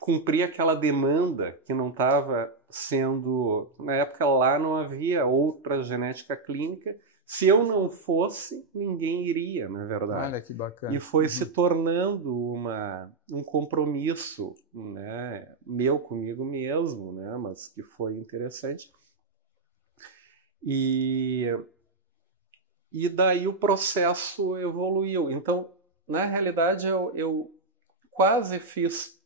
cumprir aquela demanda que não estava sendo... Na época lá não havia outra genética clínica. Se eu não fosse, ninguém iria, na verdade. Olha que bacana. E foi se tornando um compromisso, né, meu comigo mesmo, né, mas que foi interessante. E daí o processo evoluiu. Então, na realidade, eu quase fiz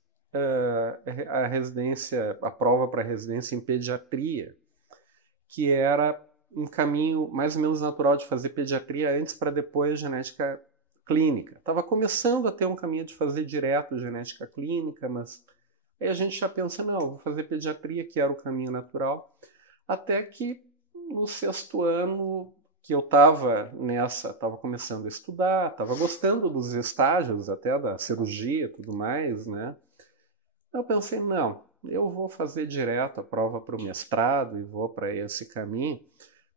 a residência, a prova para residência em pediatria, que era um caminho mais ou menos natural de fazer pediatria antes para depois genética clínica. Estava começando a ter um caminho de fazer direto genética clínica, mas aí a gente já pensa, não, vou fazer pediatria, que era o caminho natural, até que no 6º ano que eu estava começando a estudar, estava gostando dos estágios, até da cirurgia e tudo mais, né? Eu pensei, não, eu vou fazer direto a prova para o mestrado e vou para esse caminho,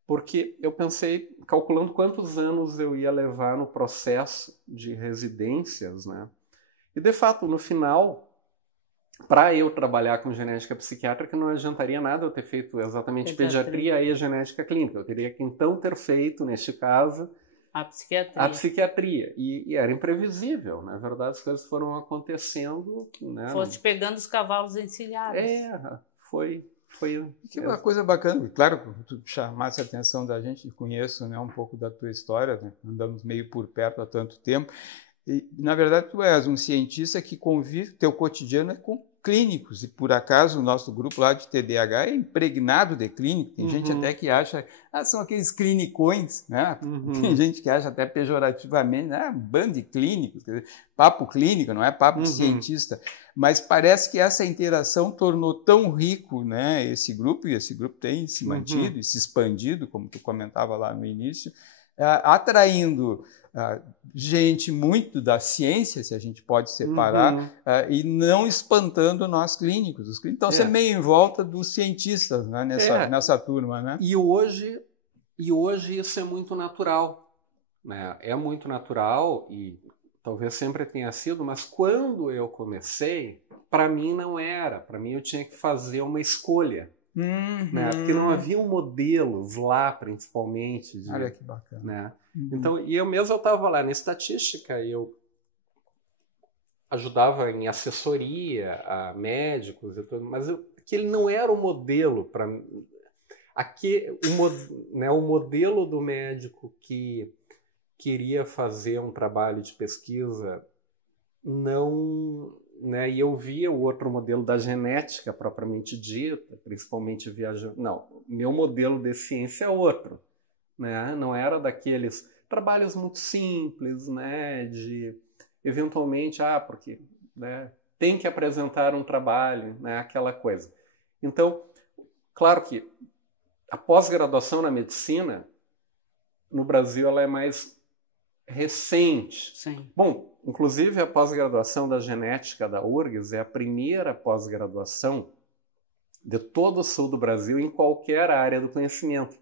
porque eu pensei, calculando quantos anos eu ia levar no processo de residências, né? E, de fato, no final, para eu trabalhar com genética psiquiátrica, não adiantaria nada eu ter feito exatamente pediatria e genética clínica. Eu teria que, então, ter feito, neste caso, a psiquiatria. E era imprevisível. Na verdade, as coisas foram acontecendo... Né? Foste pegando os cavalos encilhados. Foi que é uma coisa bacana. Claro, tu chamasse a atenção da gente, conheço, né, um pouco da tua história, né? Andamos meio por perto há tanto tempo. E, na verdade, tu és um cientista que convive, teu cotidiano é com clínicos, e por acaso o nosso grupo lá de TDAH é impregnado de clínico. Tem gente até que acha, são aqueles clinicões, né? Tem gente que acha até pejorativamente, bando de clínicos, quer dizer, papo clínico, não é papo de cientista. Mas parece que essa interação tornou tão rico, né, esse grupo, e esse grupo tem se mantido e se expandido, como tu comentava lá no início, atraindo gente muito da ciência, se a gente pode separar, e não espantando nós clínicos. Os clínicos estão sempre meio em volta dos cientistas, né, nessa turma. Né? E hoje isso é muito natural. Né? É muito natural e talvez sempre tenha sido, mas quando eu comecei, para mim não era. Para mim eu tinha que fazer uma escolha. Né? Porque não havia modelos lá, principalmente. Olha que bacana. Né? Então, e eu mesmo estava lá na estatística, eu ajudava em assessoria a médicos, mas aquele não era o modelo para o modelo do médico que queria fazer um trabalho de pesquisa não, né? E eu via o outro modelo da genética propriamente dita, principalmente viajando. Não, meu modelo de ciência é outro, né? Não era daqueles trabalhos muito simples, né? De eventualmente, porque, né, tem que apresentar um trabalho, né? Aquela coisa. Então, claro que a pós-graduação na medicina no Brasil ela é mais recente. Sim. Bom, inclusive a pós-graduação da genética da URGS é a primeira pós-graduação de todo o sul do Brasil em qualquer área do conhecimento.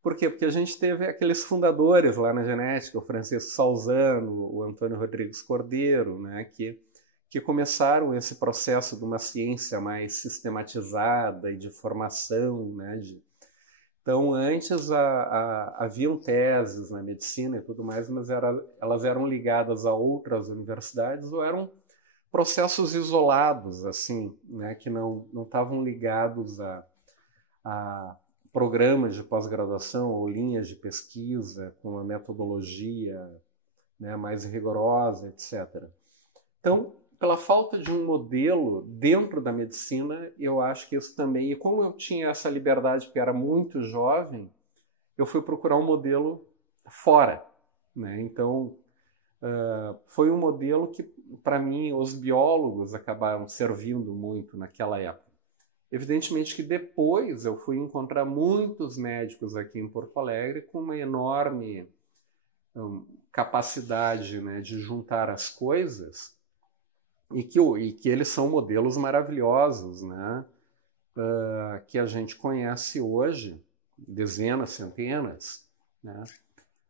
Por quê? Porque a gente teve aqueles fundadores lá na genética, o Francisco Salzano, o Antônio Rodrigues Cordeiro, né, que começaram esse processo de uma ciência mais sistematizada e de formação, né, Então, antes haviam teses na medicina e tudo mais, mas elas eram ligadas a outras universidades ou eram processos isolados, assim, né, que não estavam ligados a programas de pós-graduação ou linhas de pesquisa com uma metodologia, né, mais rigorosa, etc. Então, pela falta de um modelo dentro da medicina, eu acho que isso também... E como eu tinha essa liberdade, porque era muito jovem, eu fui procurar um modelo fora. Né? Então, foi um modelo que, para mim, os biólogos acabaram servindo muito naquela época. Evidentemente que depois eu fui encontrar muitos médicos aqui em Porto Alegre com uma enorme capacidade, né, de juntar as coisas, e que eles são modelos maravilhosos, né? Que a gente conhece hoje, dezenas, centenas, né?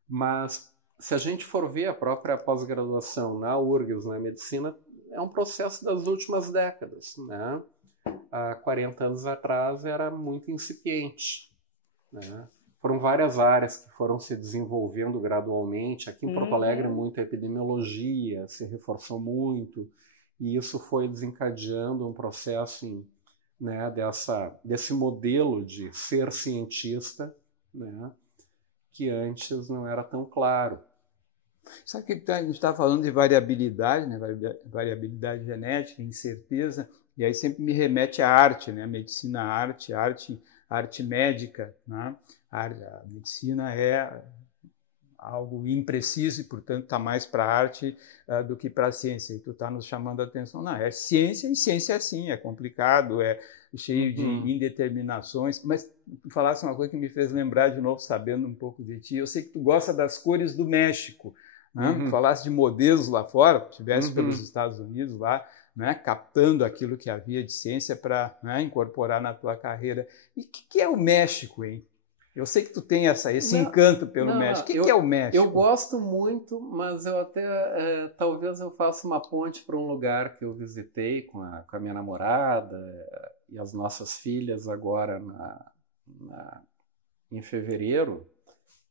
Mas se a gente for ver a própria pós-graduação na URGS, na medicina, é um processo das últimas décadas, né? Há 40 anos atrás era muito incipiente, né? Foram várias áreas que foram se desenvolvendo gradualmente. Aqui em Porto Alegre, muito a epidemiologia se reforçou muito, e isso foi desencadeando um processo né, desse modelo de ser cientista, né, que antes não era tão claro. Sabe que a gente está falando de variabilidade, né? Variabilidade genética, incerteza, e aí sempre me remete à arte, né? Medicina, arte médica, né? A medicina é algo impreciso e, portanto, está mais para a arte do que para a ciência. E tu está nos chamando a atenção. Não, é ciência, e ciência é assim, é complicado, é cheio de indeterminações. Mas tu falasse uma coisa que me fez lembrar de novo, sabendo um pouco de ti. Eu sei que tu gosta das cores do México. Né? Tu falasse de modelos lá fora, estivesse pelos Estados Unidos lá, né? Captando aquilo que havia de ciência para, né, incorporar na tua carreira. E o que é o México, hein? Eu sei que tu tem esse encanto pelo México. O que é o México? Eu gosto muito, mas eu até talvez eu faça uma ponte para um lugar que eu visitei com a minha namorada e as nossas filhas agora em fevereiro,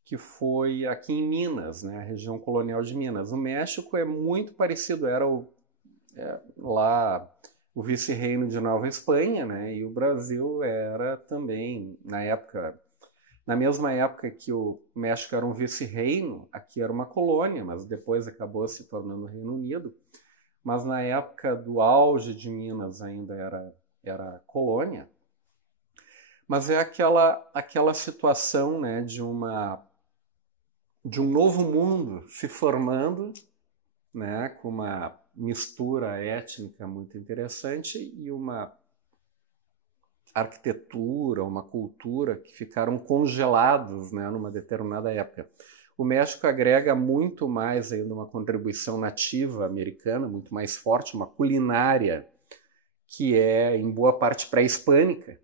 que foi aqui em Minas, né, a região colonial de Minas. O México é muito parecido, era lá o vice-reino de Nova Espanha, né, e o Brasil era também, na mesma época que o México era um vice-reino, aqui era uma colônia, mas depois acabou se tornando Reino Unido. Mas na época do auge de Minas ainda era colônia. Mas é aquela situação, né, de um novo mundo se formando, né, com uma mistura étnica muito interessante e uma arquitetura, uma cultura que ficaram congelados, né, numa determinada época. O México agrega muito mais ainda uma contribuição nativa americana, muito mais forte, uma culinária que é em boa parte pré-hispânica,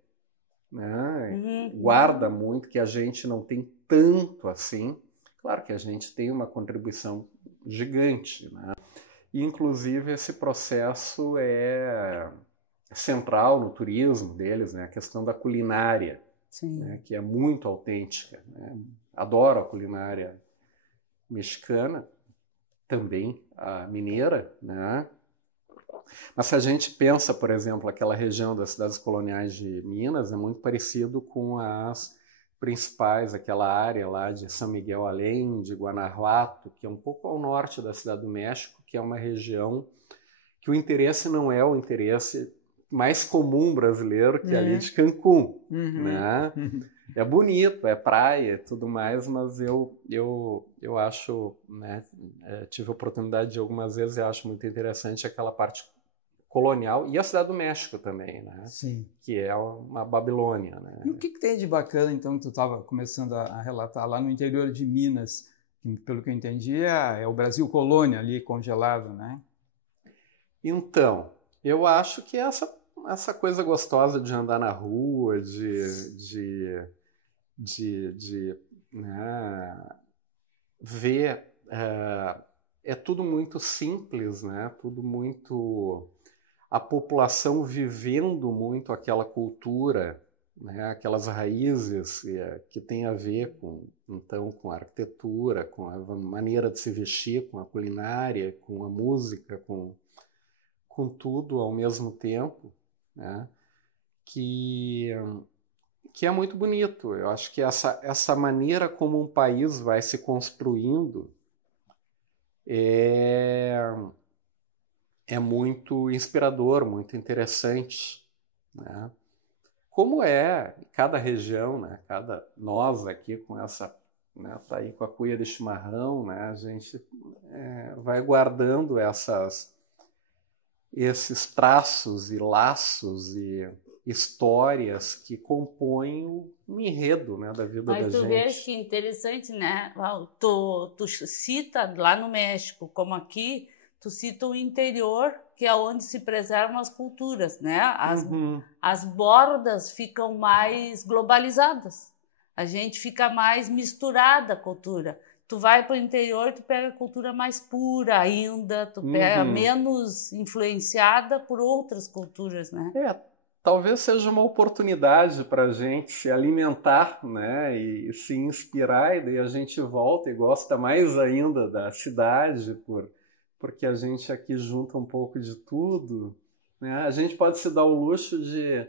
né? Guarda muito, que a gente não tem tanto assim. Claro que a gente tem uma contribuição gigante, né? E, inclusive, esse processo é central no turismo deles, né? A questão da culinária, né? Que é muito autêntica, né? Adoro a culinária mexicana, também a mineira, né? Mas se a gente pensa, por exemplo, aquela região das cidades coloniais de Minas, é muito parecido com as principais, aquela área lá de São Miguel Allende, Guanajuato, que é um pouco ao norte da Cidade do México, que é uma região que o interesse não é o interesse mais comum brasileiro, que é ali de Cancún, né? É bonito, é praia e tudo mais, mas eu acho, né, tive a oportunidade de algumas vezes, eu acho muito interessante aquela parte colonial e a Cidade do México também, né? Sim. Que é uma Babilônia, né? E o que tem de bacana, então, que tu estava começando a relatar lá no interior de Minas, que, pelo que eu entendi, é o Brasil colônia ali, congelado, né? Então, eu acho que essa coisa gostosa de andar na rua, né, ver, é tudo muito simples, né? Tudo muito... A população vivendo muito aquela cultura, né? Aquelas raízes que tem a ver com a arquitetura, com a maneira de se vestir, com a culinária, com a música, com tudo ao mesmo tempo, né? Que é muito bonito. Eu acho que essa maneira como um país vai se construindo é muito inspirador, muito interessante, né? Como é cada região, né? Nós aqui com essa, né, tá aí com a cuia de chimarrão, né? A gente vai guardando esses traços e laços e histórias que compõem o enredo, né, da vida da gente. Mas tu vês que interessante, né? Tu cita lá no México, como aqui, tu cita o interior, que é onde se preservam as culturas, né? As bordas ficam mais globalizadas, a gente fica mais misturada a cultura. Tu vai para o interior, tu pega a cultura mais pura ainda, tu pega menos influenciada por outras culturas, né? Talvez seja uma oportunidade para a gente se alimentar, né, e se inspirar, e daí a gente volta e gosta mais ainda da cidade, porque a gente aqui junta um pouco de tudo, né? A gente pode se dar o luxo de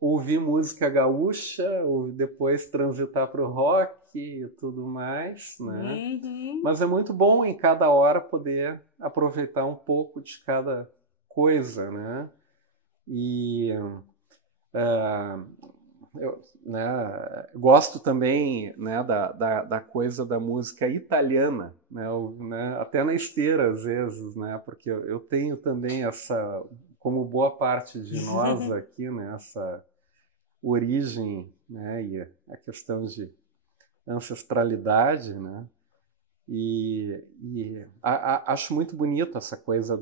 ouvir música gaúcha, ou depois transitar para o rock e tudo mais, né? Mas é muito bom em cada hora poder aproveitar um pouco de cada coisa, né? E eu, né, gosto também, né, da coisa da música italiana, né, até na esteira às vezes, né, porque eu tenho também essa, como boa parte de nós aqui, né, essa origem, né, e a questão de ancestralidade, né, e acho muito bonito essa coisa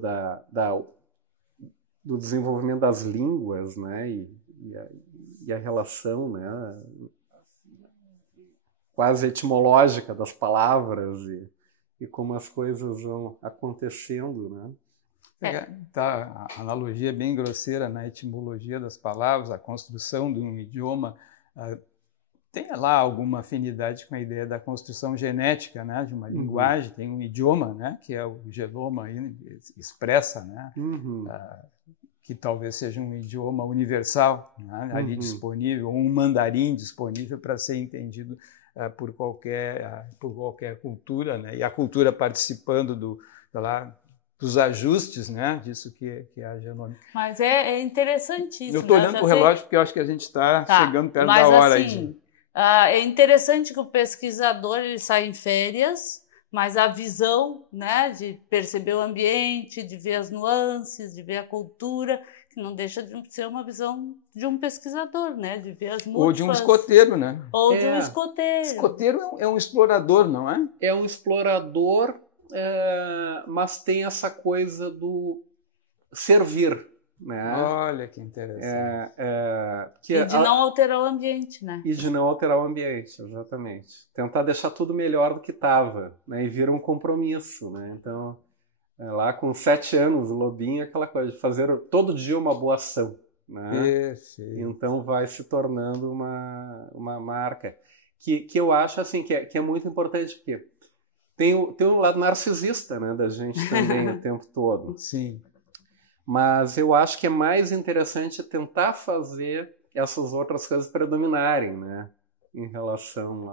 do desenvolvimento das línguas, né, e a relação, né, quase etimológica das palavras e como as coisas vão acontecendo, né. Tá, a analogia é bem grosseira na etimologia das palavras, a construção de um idioma tem lá alguma afinidade com a ideia da construção genética, né, de uma linguagem. Tem um idioma, né, que é o genoma, aí, expressa, né, que talvez seja um idioma universal, né, ali disponível, um mandarim disponível para ser entendido por qualquer cultura, né, e a cultura participando dos ajustes, né, disso que é a genômica. Mas é interessantíssimo. Eu estou olhando para o relógio porque eu acho que a gente está chegando perto da hora. Mas assim, é interessante que o pesquisador ele sai em férias, mas a visão, né, de perceber o ambiente, de ver as nuances, de ver a cultura, que não deixa de ser uma visão de um pesquisador, né, de ver as múltiplas... Ou de um escoteiro, né? Ou de um escoteiro. Escoteiro é um explorador, não é? É um explorador, mas tem essa coisa do servir, né? Olha que interessante. E de não alterar o ambiente, né? E de não alterar o ambiente, exatamente. Tentar deixar tudo melhor do que estava, né? E vira um compromisso, né? Então, lá com 7 anos, o Lobinho, aquela coisa de fazer todo dia uma boa ação, né? Perfeito. Então vai se tornando uma marca que eu acho assim que é muito importante, porque tem um lado narcisista, né, da gente também o tempo todo. Sim. Mas eu acho que é mais interessante tentar fazer essas outras coisas predominarem, né, em relação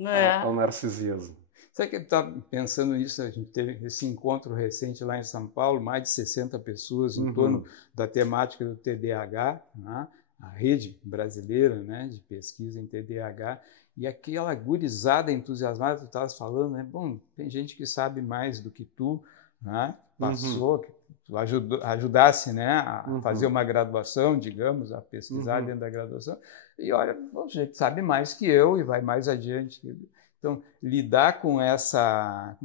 ao narcisismo. Sabe que eu estava pensando nisso? A gente teve esse encontro recente lá em São Paulo, mais de 60 pessoas em torno da temática do TDAH, né? A rede brasileira, né, de pesquisa em TDAH, e aquela gurizada entusiasmada que tu estavas falando, né? Bom, tem gente que sabe mais do que tu, né? Passou, que tu ajudasse, né, a fazer uma graduação, digamos, a pesquisar dentro da graduação, e olha, bom, a gente sabe mais que eu e vai mais adiante. Então, lidar com essa,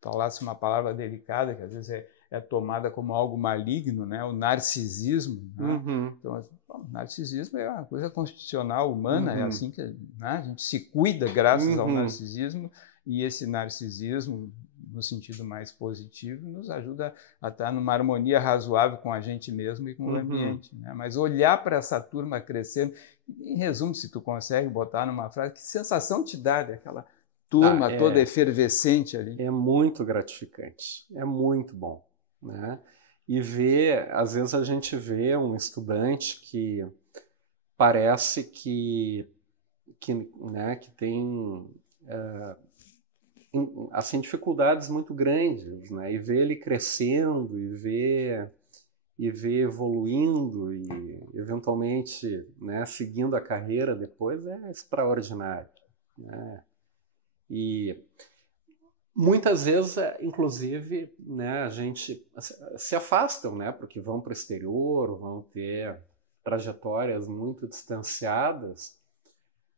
falasse uma palavra delicada, que às vezes é tomada como algo maligno, né? O narcisismo. Né? Então, o narcisismo é uma coisa constitucional, humana, é assim que, né, a gente se cuida graças ao narcisismo, e esse narcisismo, no sentido mais positivo, nos ajuda a estar numa harmonia razoável com a gente mesmo e com o ambiente. Né? Mas olhar para essa turma crescendo, em resumo, se tu consegue botar numa frase, que sensação te dá daquela turma toda efervescente ali? É muito gratificante, é muito bom, né? E às vezes a gente vê um estudante que parece que tem assim, dificuldades muito grandes, né? E ver ele crescendo e ver evoluindo e eventualmente, né, seguindo a carreira depois é extraordinário, né? E muitas vezes, inclusive, né, a gente se afastam, né, porque vão para o exterior, vão ter trajetórias muito distanciadas,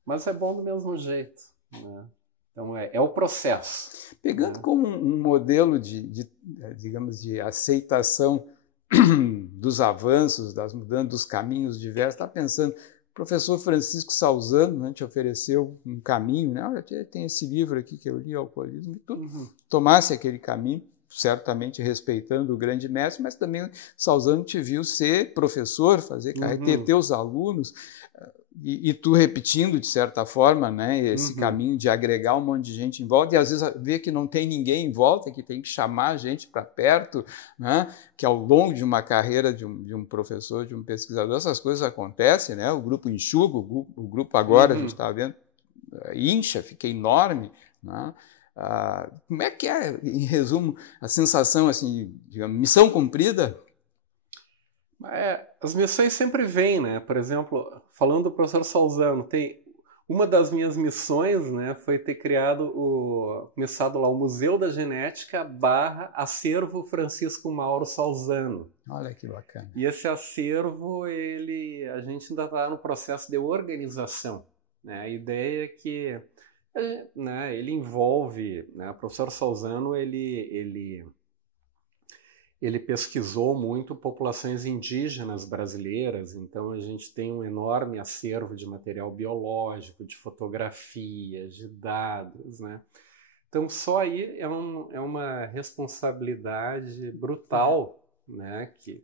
mas é bom do mesmo jeito, né? Então, é o processo. Pegando como um modelo digamos, de aceitação dos avanços, das mudanças, dos caminhos diversos, está pensando, o professor Francisco Salzano, né, te ofereceu um caminho, né? Olha, tem esse livro aqui que eu li, Alcoolismo, e tu tomasse aquele caminho, certamente respeitando o grande mestre, mas também Salzano te viu ser professor, fazer carreira, ter teus alunos, e tu repetindo, de certa forma, né, esse caminho de agregar um monte de gente em volta, e às vezes ver que não tem ninguém em volta, que tem que chamar a gente para perto, né, que ao longo de uma carreira de um professor, de um pesquisador, essas coisas acontecem, né, o grupo enxuga, o grupo agora, a gente está vendo, incha, fica enorme, né? Como é que é, em resumo, a sensação, assim, digamos, missão cumprida? As missões sempre vêm, né? Por exemplo, falando do professor Salzano, uma das minhas missões, né, foi ter começado lá o Museu da Genética / Acervo Francisco Mauro Salzano. Olha que bacana. E esse acervo, a gente ainda está no processo de organização, né? A ideia é que, né, ele envolve, né, o professor Salzano, ele pesquisou muito populações indígenas brasileiras, então a gente tem um enorme acervo de material biológico, de fotografias, de dados, né? Então só aí é uma responsabilidade brutal, né? Que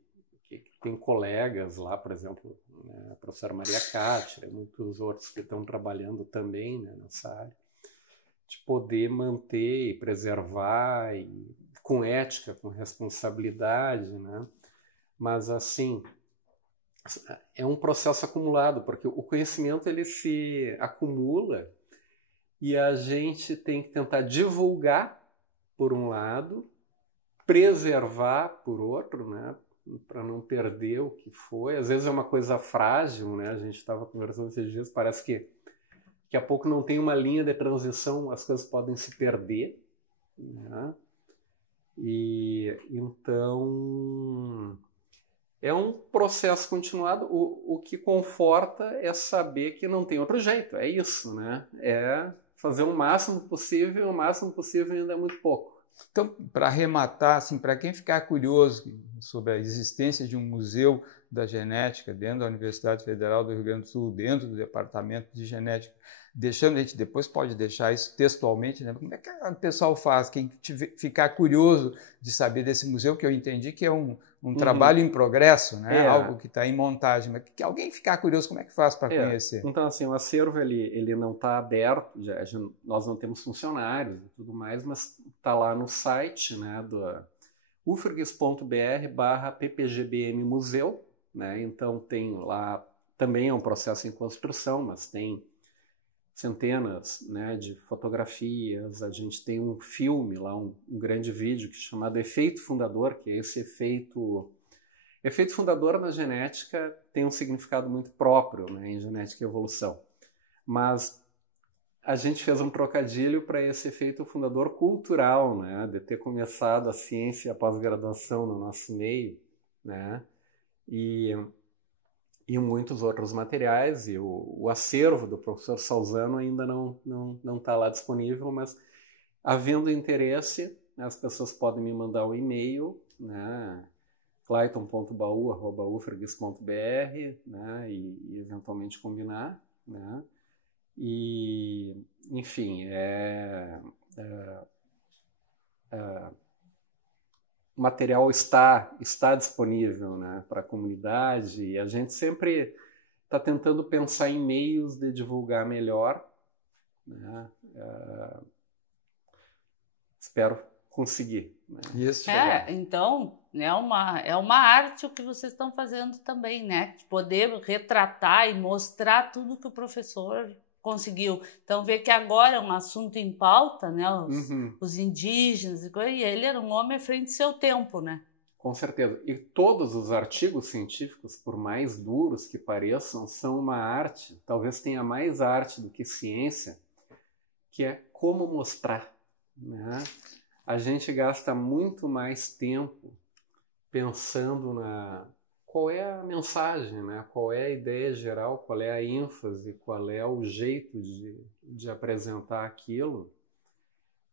tem colegas lá, por exemplo, né, a professora Maria Cátia, e muitos outros que estão trabalhando também, né, nessa área, de poder manter e preservar com ética, com responsabilidade, né? Mas assim, é um processo acumulado, porque o conhecimento ele se acumula e a gente tem que tentar divulgar por um lado, preservar por outro, né? Para não perder o que foi. Às vezes é uma coisa frágil, né? A gente estava conversando esses dias, parece que daqui a pouco não tem uma linha de transição, as coisas podem se perder, né? E então é um processo continuado. O que conforta é saber que não tem outro jeito, é isso, né? É fazer o máximo possível, o máximo possível ainda é muito pouco. Então, para arrematar, assim, para quem ficar curioso sobre a existência de um museu da genética dentro da Universidade Federal do Rio Grande do Sul, dentro do Departamento de Genética, deixando, a gente depois pode deixar isso textualmente, né? Como é que o pessoal faz? Quem ficar curioso de saber desse museu, que eu entendi que é um trabalho em progresso, né? Algo que está em montagem, mas que alguém ficar curioso, como é que faz para conhecer? Então, assim, o acervo ele não está aberto, nós não temos funcionários e tudo mais, mas está lá no site, né, do ufrgs.br/ppgbm museu, né? Então tem lá, também é um processo em construção, mas tem centenas, né, de fotografias, a gente tem um filme lá, um grande vídeo que é chamado Efeito Fundador, que é esse efeito fundador na genética tem um significado muito próprio, né, em genética e evolução, mas a gente fez um trocadilho para esse efeito fundador cultural, né, de ter começado a ciência e a pós-graduação no nosso meio, né, e muitos outros materiais, e o acervo do professor Salzano ainda não está lá disponível, mas havendo interesse, as pessoas podem me mandar um e-mail, né, clayton.baú@ufrgs.br, né, e eventualmente combinar, né, e enfim, o material está disponível, né, para a comunidade, e a gente sempre está tentando pensar em meios de divulgar melhor, né? Espero conseguir, né? Isso. Então é uma arte o que vocês estão fazendo também, né? De poder retratar e mostrar tudo que o professor conseguiu. Então, ver que agora é um assunto em pauta, né? Os indígenas, e ele era um homem à frente do seu tempo, né? Com certeza. E todos os artigos científicos, por mais duros que pareçam, são uma arte, talvez tenha mais arte do que ciência, que é como mostrar, né? A gente gasta muito mais tempo pensando qual é a mensagem, né? Qual é a ideia geral, qual é a ênfase, qual é o jeito de apresentar aquilo,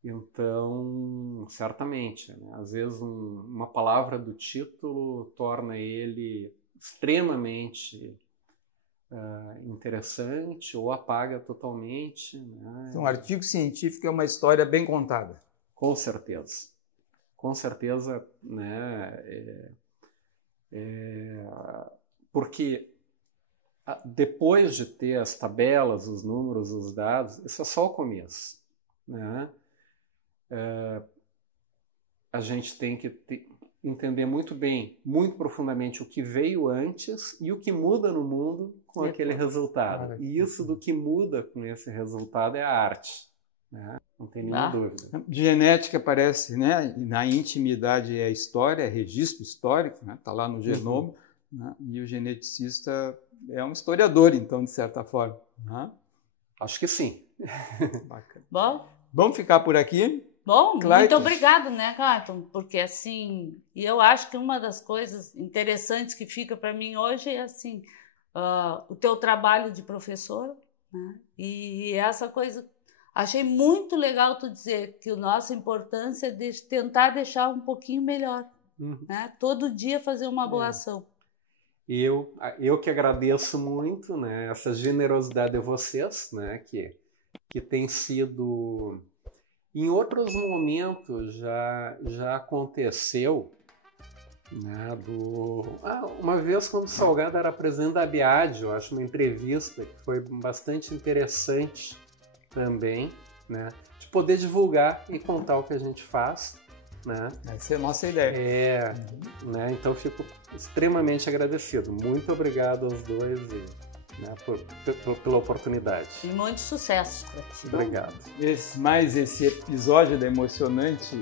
Então, certamente, né? Às vezes uma palavra do título torna ele extremamente interessante ou apaga totalmente. Né? Um artigo científico é uma história bem contada. Com certeza. Com certeza, né? Porque depois de ter as tabelas, os números, os dados, isso é só o começo. Né? A gente tem que entender muito bem, muito profundamente o que veio antes e o que muda no mundo com aquele resultado. E isso do que muda com esse resultado é a arte. Né? Não tem nenhuma dúvida. Genética parece, né? Na intimidade é história, é registro histórico, né? Tá lá no genoma, né? E o geneticista é um historiador, então, de certa forma. Né? Acho que sim. Bacana. Bom, vamos ficar por aqui? Bom, muito obrigado, né, Clayton? Porque assim, e eu acho que uma das coisas interessantes que fica para mim hoje é assim, o teu trabalho de professor, né? E essa coisa, achei muito legal tu dizer que a nossa importância é de tentar deixar um pouquinho melhor, né? Todo dia fazer uma boa ação. Eu que agradeço muito, né, essa generosidade de vocês, né, que tem sido... Em outros momentos já aconteceu, né, uma vez quando o Salgado era presidente da ABIAD, eu acho uma entrevista que foi bastante interessante também, né, de poder divulgar e contar o que a gente faz. Né? Essa é a nossa ideia. Né, então fico extremamente agradecido. Muito obrigado aos dois né, pela oportunidade. E muito sucesso para ti. Obrigado. Mais esse episódio da emocionante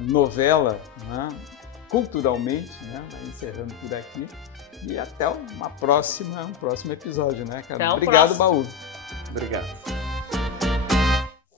novela, né, culturalmente, né, vai encerrando por aqui. E até um próximo episódio, né, cara? Obrigado, Baú. Obrigado.